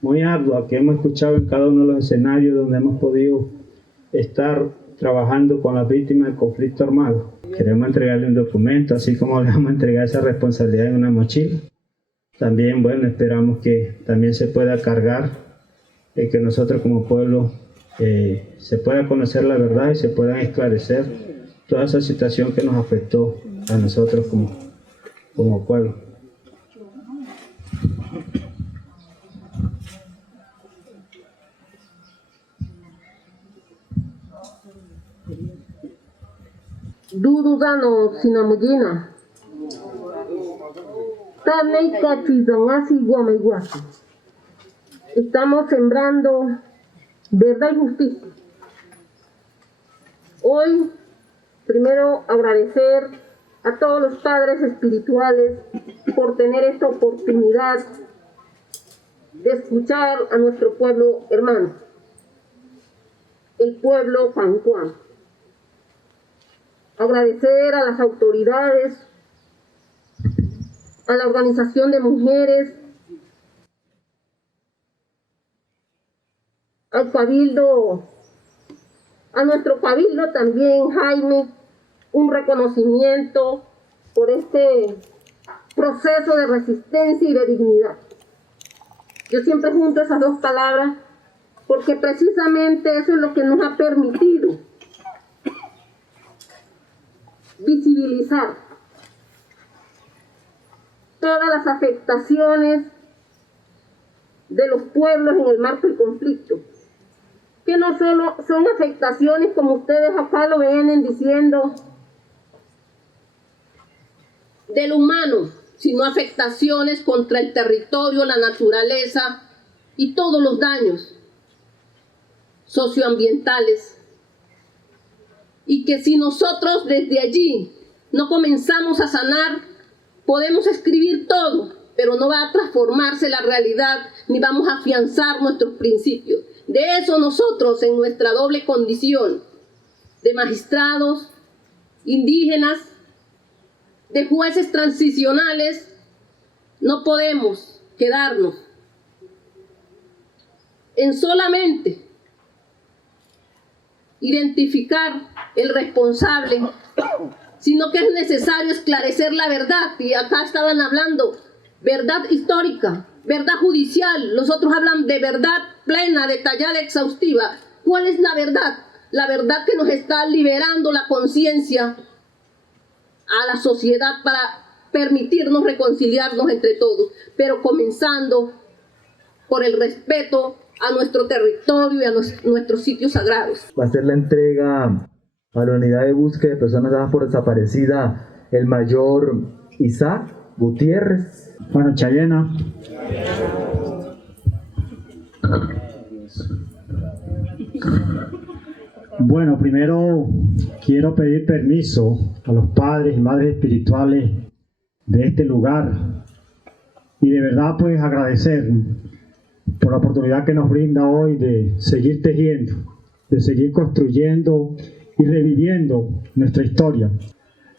muy arduas que hemos escuchado en cada uno de los escenarios donde hemos podido estar trabajando con las víctimas del conflicto armado. Queremos entregarle un documento, así como le vamos a entregar esa responsabilidad en una mochila. También, bueno, esperamos que también se pueda cargar, que nosotros como pueblo se pueda conocer la verdad y se puedan esclarecer toda esa situación que nos afectó a nosotros como pueblo. Dududano sinamujina. Estamos sembrando verdad y justicia. Hoy, primero, agradecer a todos los padres espirituales por tener esta oportunidad de escuchar a nuestro pueblo hermano, el pueblo cancuamo. Agradecer a las autoridades, a la organización de mujeres, al cabildo, a nuestro cabildo también, Jaime, un reconocimiento por este proceso de resistencia y de dignidad. Yo siempre junto esas dos palabras porque precisamente eso es lo que nos ha permitido visibilizar todas las afectaciones de los pueblos en el marco del conflicto, que no solo son afectaciones como ustedes acá lo vienen diciendo del humano, sino afectaciones contra el territorio, la naturaleza y todos los daños socioambientales, y que si nosotros desde allí no comenzamos a sanar, podemos escribir todo, pero no va a transformarse la realidad ni vamos a afianzar nuestros principios. De eso nosotros, en nuestra doble condición de magistrados, indígenas, de jueces transicionales, no podemos quedarnos en solamente identificar el responsable, sino que es necesario esclarecer la verdad. Y acá estaban hablando verdad histórica, verdad judicial, los otros hablan de verdad plena, detallada, exhaustiva. ¿Cuál es la verdad? La verdad que nos está liberando la conciencia a la sociedad para permitirnos reconciliarnos entre todos, pero comenzando por el respeto a nuestro territorio y a nuestros sitios sagrados. Va a ser la entrega a la unidad de búsqueda de personas dadas por desaparecida el mayor Isaac Gutiérrez. Bueno, Chayena. Bueno, primero quiero pedir permiso a los padres y madres espirituales de este lugar y de verdad pues agradecer por la oportunidad que nos brinda hoy de seguir tejiendo, de seguir construyendo y reviviendo nuestra historia.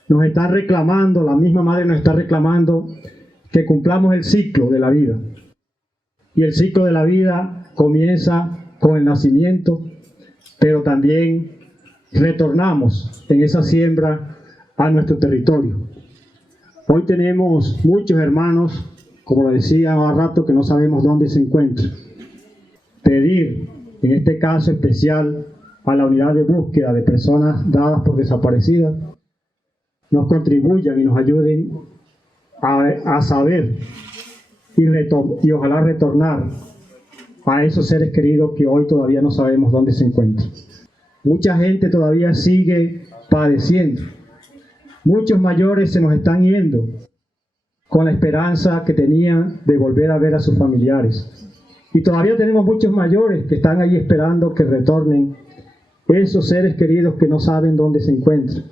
Nos está reclamando, la misma madre nos está reclamando que cumplamos el ciclo de la vida. Y el ciclo de la vida comienza con el nacimiento, pero también retornamos en esa siembra a nuestro territorio. Hoy tenemos muchos hermanos, como lo decía hace rato, que no sabemos dónde se encuentran. Pedir, en este caso especial, a la unidad de búsqueda de personas dadas por desaparecidas, nos contribuyan y nos ayuden a saber y ojalá retornar a esos seres queridos que hoy todavía no sabemos dónde se encuentran. Mucha gente todavía sigue padeciendo. Muchos mayores se nos están yendo con la esperanza que tenían de volver a ver a sus familiares. Y todavía tenemos muchos mayores que están ahí esperando que retornen esos seres queridos que no saben dónde se encuentran.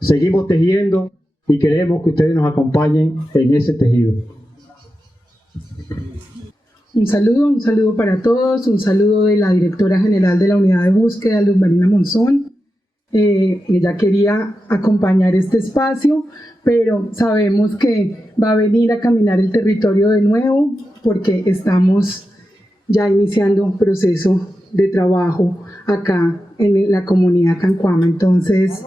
Seguimos tejiendo y queremos que ustedes nos acompañen en ese tejido. Un saludo para todos, un saludo de la directora general de la unidad de búsqueda, Luz Marina Monzón. Ella quería acompañar este espacio, pero sabemos que va a venir a caminar el territorio de nuevo porque estamos ya iniciando un proceso de trabajo acá en la comunidad Cancuama. Entonces,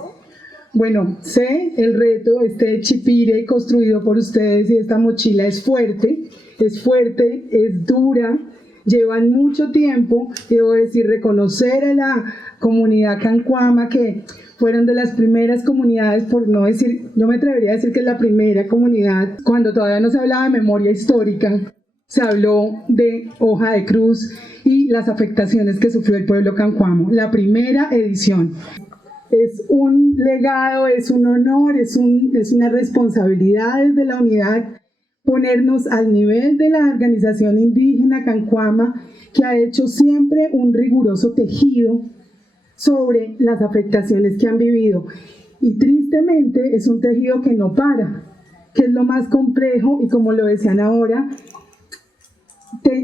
bueno, sé el reto, este chipire construido por ustedes y esta mochila es fuerte, es dura, llevan mucho tiempo, debo decir, reconocer a la comunidad Cancuama, que fueron de las primeras comunidades, por no decir, yo me atrevería a decir que es la primera comunidad, cuando todavía no se hablaba de memoria histórica, se habló de hoja de cruz y las afectaciones que sufrió el pueblo cancuamo. La primera edición. Es un legado, es un honor, es una responsabilidad desde la unidad ponernos al nivel de la organización indígena Cancuama, que ha hecho siempre un riguroso tejido sobre las afectaciones que han vivido. Y tristemente es un tejido que no para, que es lo más complejo, y como lo decían ahora,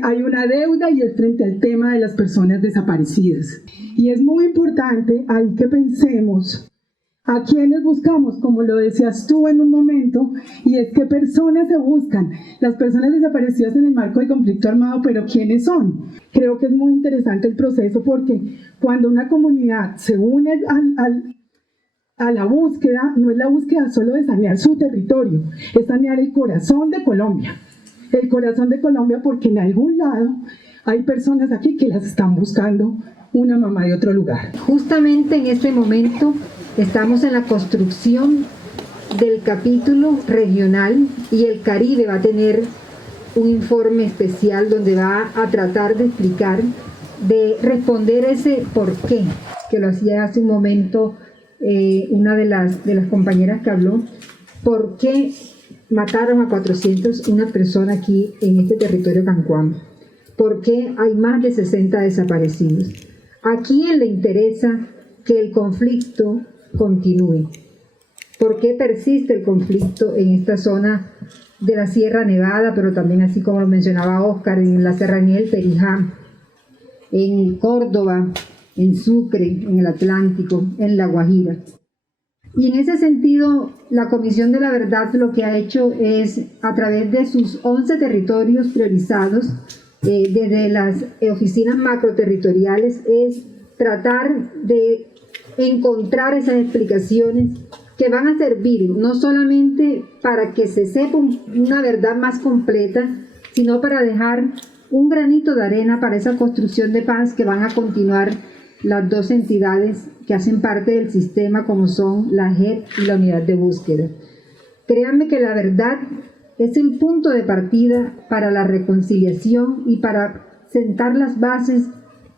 hay una deuda y es frente al tema de las personas desaparecidas. Y es muy importante ahí que pensemos a quiénes buscamos, como lo decías tú en un momento, y es que personas se buscan, las personas desaparecidas en el marco del conflicto armado, pero ¿quiénes son? Creo que es muy interesante el proceso porque cuando una comunidad se une a la búsqueda, no es la búsqueda solo de sanear su territorio, es sanear el corazón de Colombia. El corazón de Colombia, porque en algún lado hay personas aquí que las están buscando una mamá de otro lugar. Justamente en este momento estamos en la construcción del capítulo regional y el Caribe va a tener un informe especial donde va a tratar de explicar, de responder ese por qué, que lo hacía hace un momento una de las compañeras que habló, por qué mataron a 401 personas aquí en este territorio cancuamo, por qué hay más de 60 desaparecidos. ¿A quién le interesa que el conflicto continúe? por qué persiste el conflicto en esta zona de la Sierra Nevada, pero también, así como lo mencionaba Óscar, en la Serranía del Perijá, en Córdoba, en Sucre, en el Atlántico, en La Guajira. Y en ese sentido, la Comisión de la Verdad lo que ha hecho es, a través de sus 11 territorios priorizados, desde las oficinas macroterritoriales, es tratar de encontrar esas explicaciones que van a servir no solamente para que se sepa una verdad más completa, sino para dejar un granito de arena para esa construcción de paz que van a continuar las dos entidades que hacen parte del sistema, como son la JEP y la Unidad de Búsqueda. Créanme que la verdad es el punto de partida para la reconciliación y para sentar las bases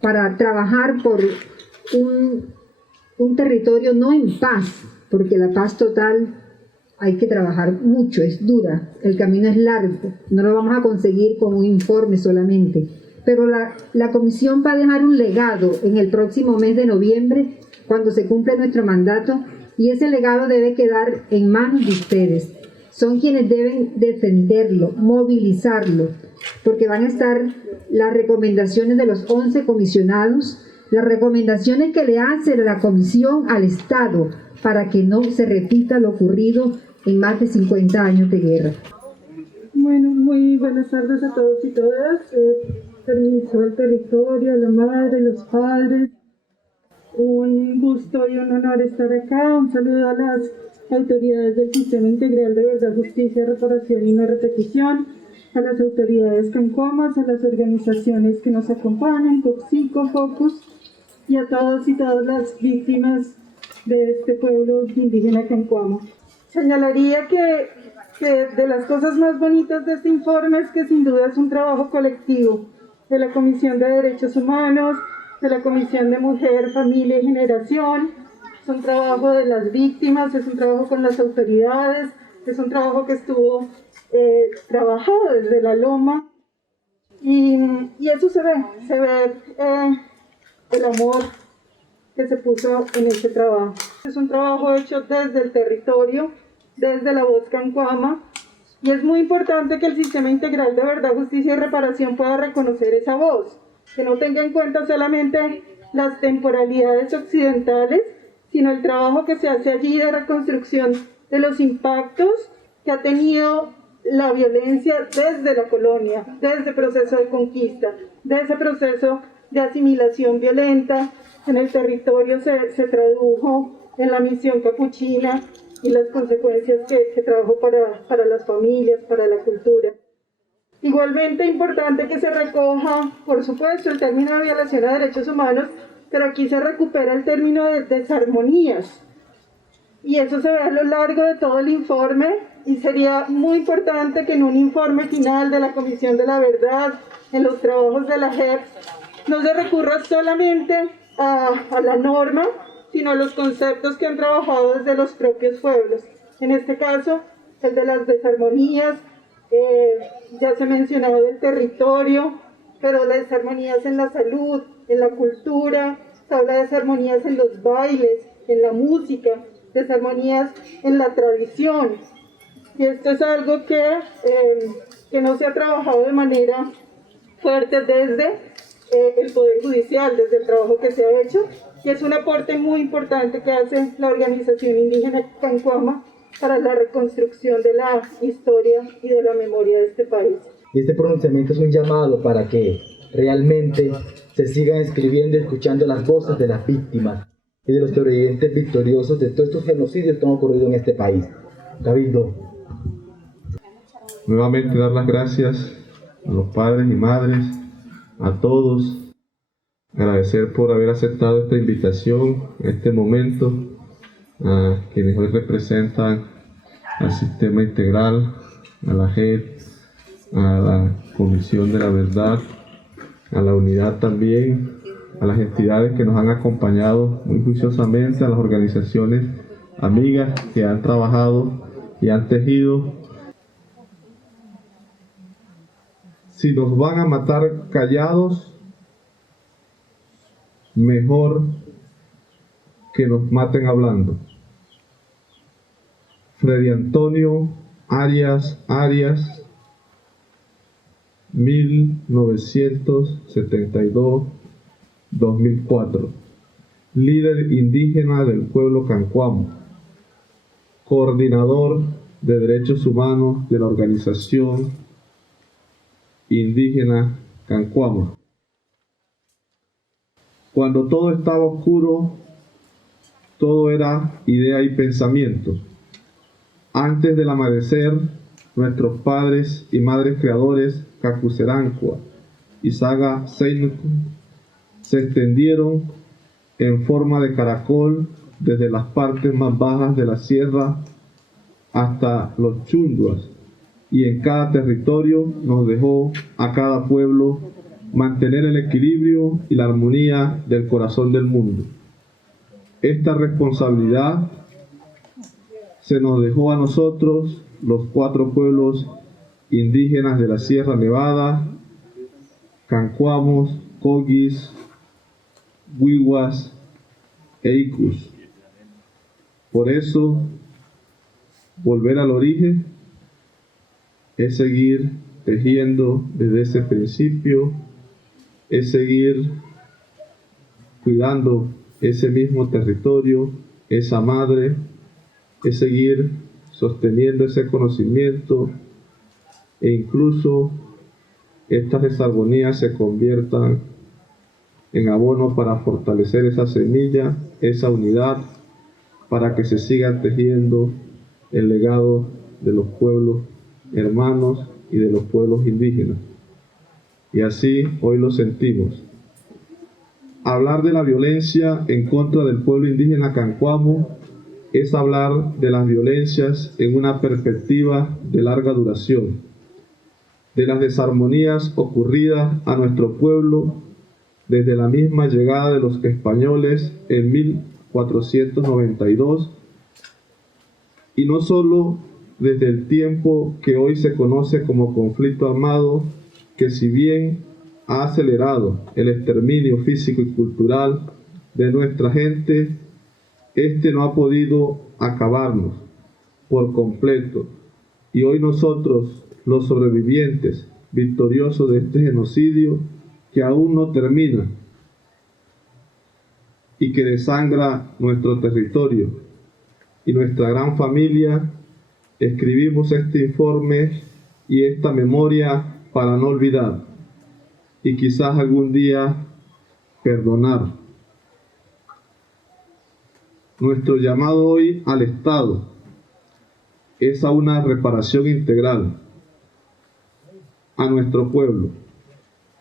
para trabajar por un territorio no en paz, porque la paz total hay que trabajar mucho, es dura, el camino es largo, no lo vamos a conseguir con un informe solamente, pero la comisión va a dejar un legado en el próximo mes de noviembre, cuando se cumple nuestro mandato, y ese legado debe quedar en manos de ustedes. Son quienes deben defenderlo, movilizarlo, porque van a estar las recomendaciones de los 11 comisionados, las recomendaciones que le hace la comisión al Estado para que no se repita lo ocurrido en más de 50 años de guerra. Bueno, muy buenas tardes a todos y todas. Permiso del territorio, la madre, los padres. Un gusto y un honor estar acá. Un saludo a las autoridades del Sistema Integral de Verdad, Justicia, Reparación y No Repetición, a las autoridades cancomas, a las organizaciones que nos acompañan, COPSICO, FOCUS, y a todos y todas las víctimas de este pueblo indígena cancuamo. Señalaría que de las cosas más bonitas de este informe es que sin duda es un trabajo colectivo de la Comisión de Derechos Humanos, de la Comisión de Mujer, Familia y Generación. Es un trabajo de las víctimas, es un trabajo con las autoridades, es un trabajo que estuvo trabajado desde la loma, y eso se ve el amor que se puso en ese trabajo. Es un trabajo hecho desde el territorio, desde la voz cancuama, y es muy importante que el Sistema Integral de Verdad, Justicia y Reparación pueda reconocer esa voz, que no tenga en cuenta solamente las temporalidades occidentales, sino el trabajo que se hace allí de reconstrucción de los impactos que ha tenido la violencia desde la colonia, desde el proceso de conquista, de ese proceso de asimilación violenta. En el territorio se tradujo en la misión capuchina y las consecuencias que trajo para las familias, para la cultura. Igualmente importante que se recoja, por supuesto, el término de violación a derechos humanos, pero aquí se recupera el término de desarmonías. Y eso se ve a lo largo de todo el informe, y sería muy importante que en un informe final de la Comisión de la Verdad, en los trabajos de la JEP, no se recurra solamente a la norma, sino a los conceptos que han trabajado desde los propios pueblos. En este caso, el de las desarmonías, ya se ha mencionado el territorio, pero las desarmonías en la salud, en la cultura, se habla de desarmonías en los bailes, en la música, desarmonías en la tradición. Y esto es algo que no se ha trabajado de manera fuerte desde el Poder Judicial, desde el trabajo que se ha hecho, y es un aporte muy importante que hace la Organización Indígena Cancuama para la reconstrucción de la historia y de la memoria de este país. Este pronunciamiento es un llamado para que realmente se sigan escribiendo y escuchando las voces de las víctimas y de los sobrevivientes victoriosos de todos estos genocidios que han ocurrido en este país. Cabildo. Nuevamente dar las gracias a los padres y madres, a todos, agradecer por haber aceptado esta invitación, este momento, a quienes hoy representan al Sistema Integral, a la JEP, a la Comisión de la Verdad, a la Unidad también, a las entidades que nos han acompañado muy juiciosamente, a las organizaciones amigas que han trabajado y han tejido. Si nos van a matar callados, mejor que nos maten hablando. Freddy Antonio Arias, 1972-2004, líder indígena del pueblo Cancuamo, coordinador de derechos humanos de la organización indígena Cancuamo. Cuando todo estaba oscuro, todo era idea y pensamiento. Antes del amanecer, nuestros padres y madres creadores, Cacuserancua y Saga Seinuku, se extendieron en forma de caracol desde las partes más bajas de la sierra hasta los chunduas, y en cada territorio nos dejó a cada pueblo mantener el equilibrio y la armonía del corazón del mundo. Esta responsabilidad se nos dejó a nosotros, los 4 pueblos indígenas de la Sierra Nevada, Cancuamos, Cogis, Wiwas e Icus. Por eso, volver al origen es seguir tejiendo desde ese principio, es seguir cuidando ese mismo territorio, esa madre, es seguir sosteniendo ese conocimiento, e incluso estas desarmonías se conviertan en abono para fortalecer esa semilla, esa unidad, para que se siga tejiendo el legado de los pueblos hermanos y de los pueblos indígenas. Y así hoy lo sentimos. Hablar de la violencia en contra del pueblo indígena Cancuamo es hablar de las violencias en una perspectiva de larga duración, de las desarmonías ocurridas a nuestro pueblo desde la misma llegada de los españoles en 1492, y no solo desde el tiempo que hoy se conoce como conflicto armado, que si bien ha acelerado el exterminio físico y cultural de nuestra gente, este no ha podido acabarnos por completo, y hoy nosotros, los sobrevivientes victoriosos de este genocidio que aún no termina y que desangra nuestro territorio y nuestra gran familia, escribimos este informe y esta memoria para no olvidar y quizás algún día perdonar. Nuestro llamado hoy al Estado es a una reparación integral a nuestro pueblo,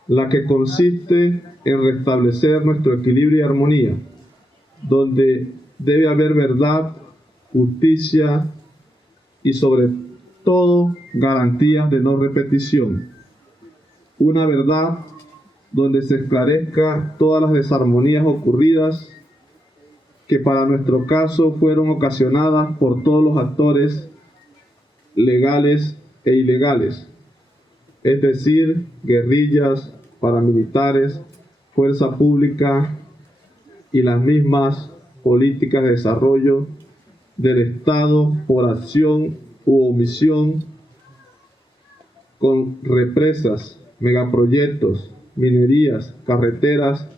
la que consiste en restablecer nuestro equilibrio y armonía, donde debe haber verdad, justicia y sobre todo garantías de no repetición. Una verdad donde se esclarezca todas las desarmonías ocurridas, que para nuestro caso fueron ocasionadas por todos los actores legales e ilegales, es decir, guerrillas, paramilitares, fuerza pública y las mismas políticas de desarrollo del Estado por acción u omisión, con represas, megaproyectos, minerías, carreteras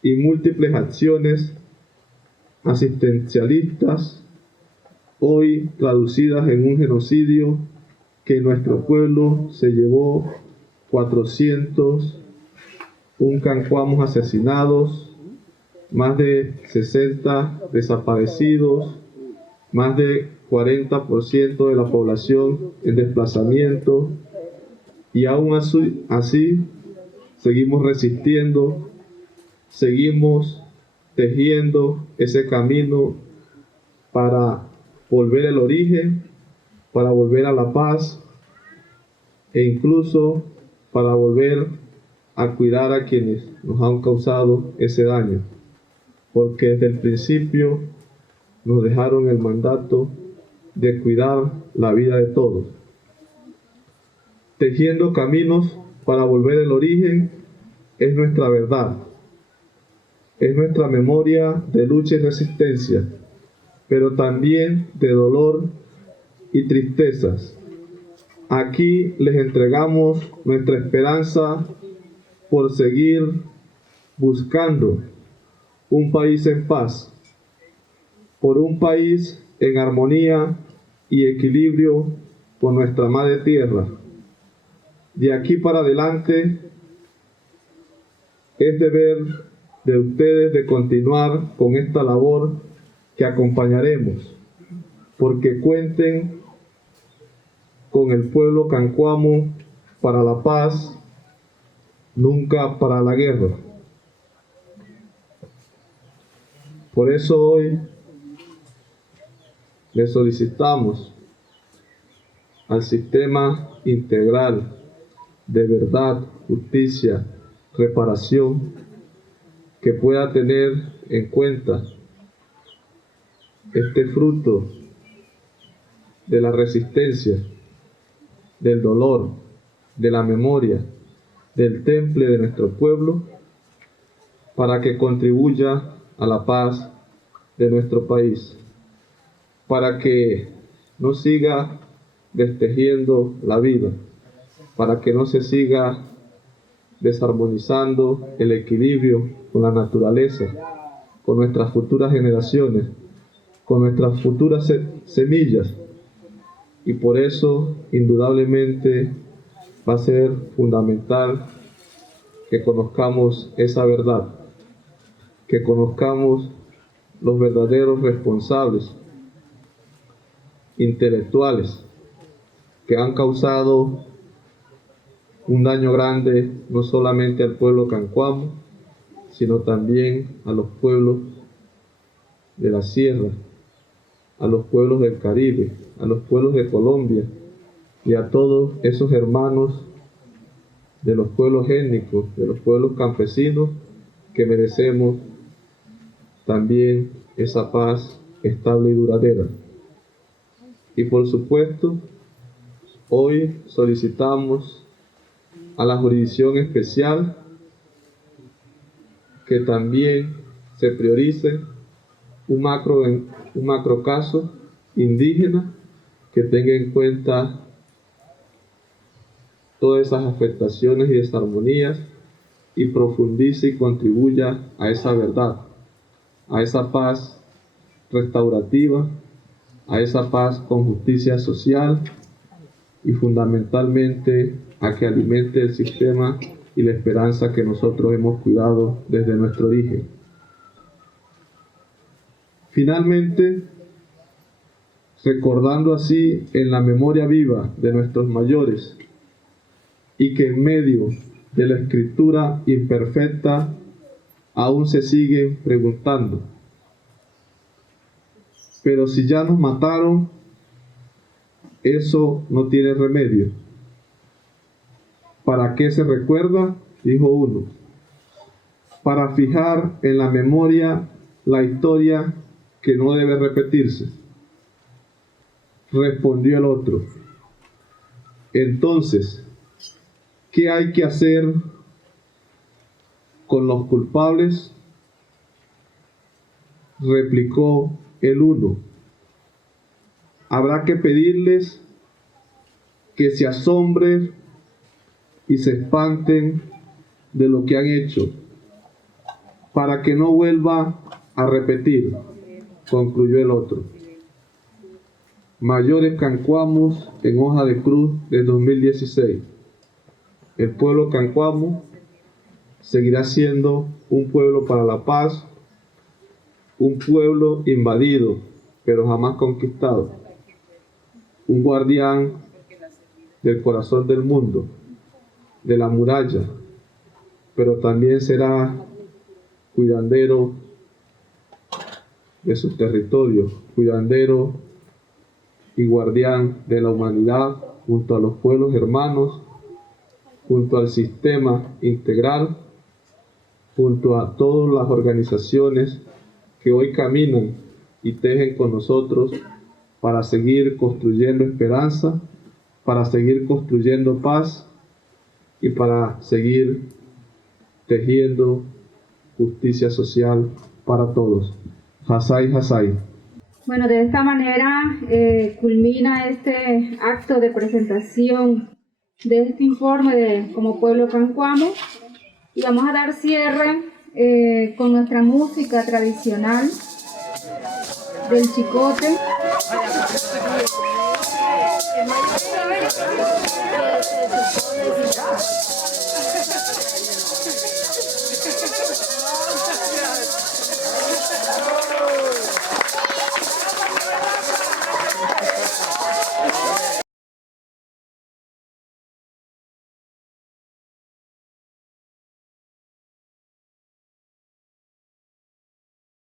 y múltiples acciones asistencialistas, hoy traducidas en un genocidio que nuestro pueblo se llevó 401 cancuamos asesinados, más de 60 desaparecidos, más de 40% de la población en desplazamiento, y aún así seguimos resistiendo, seguimos tejiendo ese camino para volver al origen, para volver a la paz e incluso para volver a cuidar a quienes nos han causado ese daño, porque desde el principio nos dejaron el mandato de cuidar la vida de todos. Tejiendo caminos para volver al origen es nuestra verdad, es nuestra memoria de lucha y resistencia, pero también de dolor y tristezas. Aquí les entregamos nuestra esperanza por seguir buscando un país en paz, por un país en armonía y equilibrio con nuestra madre tierra. De aquí para adelante es deber de ustedes de continuar con esta labor que acompañaremos, porque cuenten con el pueblo cancuamo para la paz, nunca para la guerra. Por eso hoy le solicitamos al sistema integral de verdad, justicia, reparación, que pueda tener en cuenta este fruto de la resistencia, del dolor, de la memoria, del temple de nuestro pueblo, para que contribuya a la paz de nuestro país, para que no siga destejiendo la vida, para que no se siga desarmonizando el equilibrio con la naturaleza, con nuestras futuras generaciones, con nuestras futuras semillas. Y por eso, indudablemente, va a ser fundamental que conozcamos esa verdad, que conozcamos los verdaderos responsables intelectuales que han causado un daño grande no solamente al pueblo cancuamo, sino también a los pueblos de la sierra, a los pueblos del Caribe, a los pueblos de Colombia y a todos esos hermanos de los pueblos étnicos, de los pueblos campesinos, que merecemos también esa paz estable y duradera. Y por supuesto, hoy solicitamos a la jurisdicción especial que también se priorice un macro caso indígena que tenga en cuenta todas esas afectaciones y desarmonías y profundice y contribuya a esa verdad, a esa paz restaurativa, a esa paz con justicia social y fundamentalmente a que alimente el sistema y la esperanza que nosotros hemos cuidado desde nuestro origen. Finalmente, recordando así en la memoria viva de nuestros mayores y que en medio de la escritura imperfecta aún se siguen preguntando: pero si ya nos mataron, eso no tiene remedio. ¿Para qué se recuerda? Dijo uno. Para fijar en la memoria la historia que no debe repetirse. Respondió el otro. Entonces, ¿qué hay que hacer con los culpables? Replicó el uno. Habrá que pedirles que se asombren y se espanten de lo que han hecho, para que no vuelva a repetir, concluyó el otro. Mayores cancuamos en hoja de cruz de 2016. El pueblo cancuamo seguirá siendo un pueblo para la paz, un pueblo invadido, pero jamás conquistado, un guardián del corazón del mundo, de la muralla, pero también será cuidandero de sus territorios, cuidandero y guardián de la humanidad junto a los pueblos hermanos, junto al sistema integral, junto a todas las organizaciones que hoy caminan y tejen con nosotros para seguir construyendo esperanza, para seguir construyendo paz y para seguir tejiendo justicia social para todos. Hasai, Hasai. Bueno, de esta manera culmina este acto de presentación de este informe como Pueblo Cancuamo, y vamos a dar cierre con nuestra música tradicional del chicote.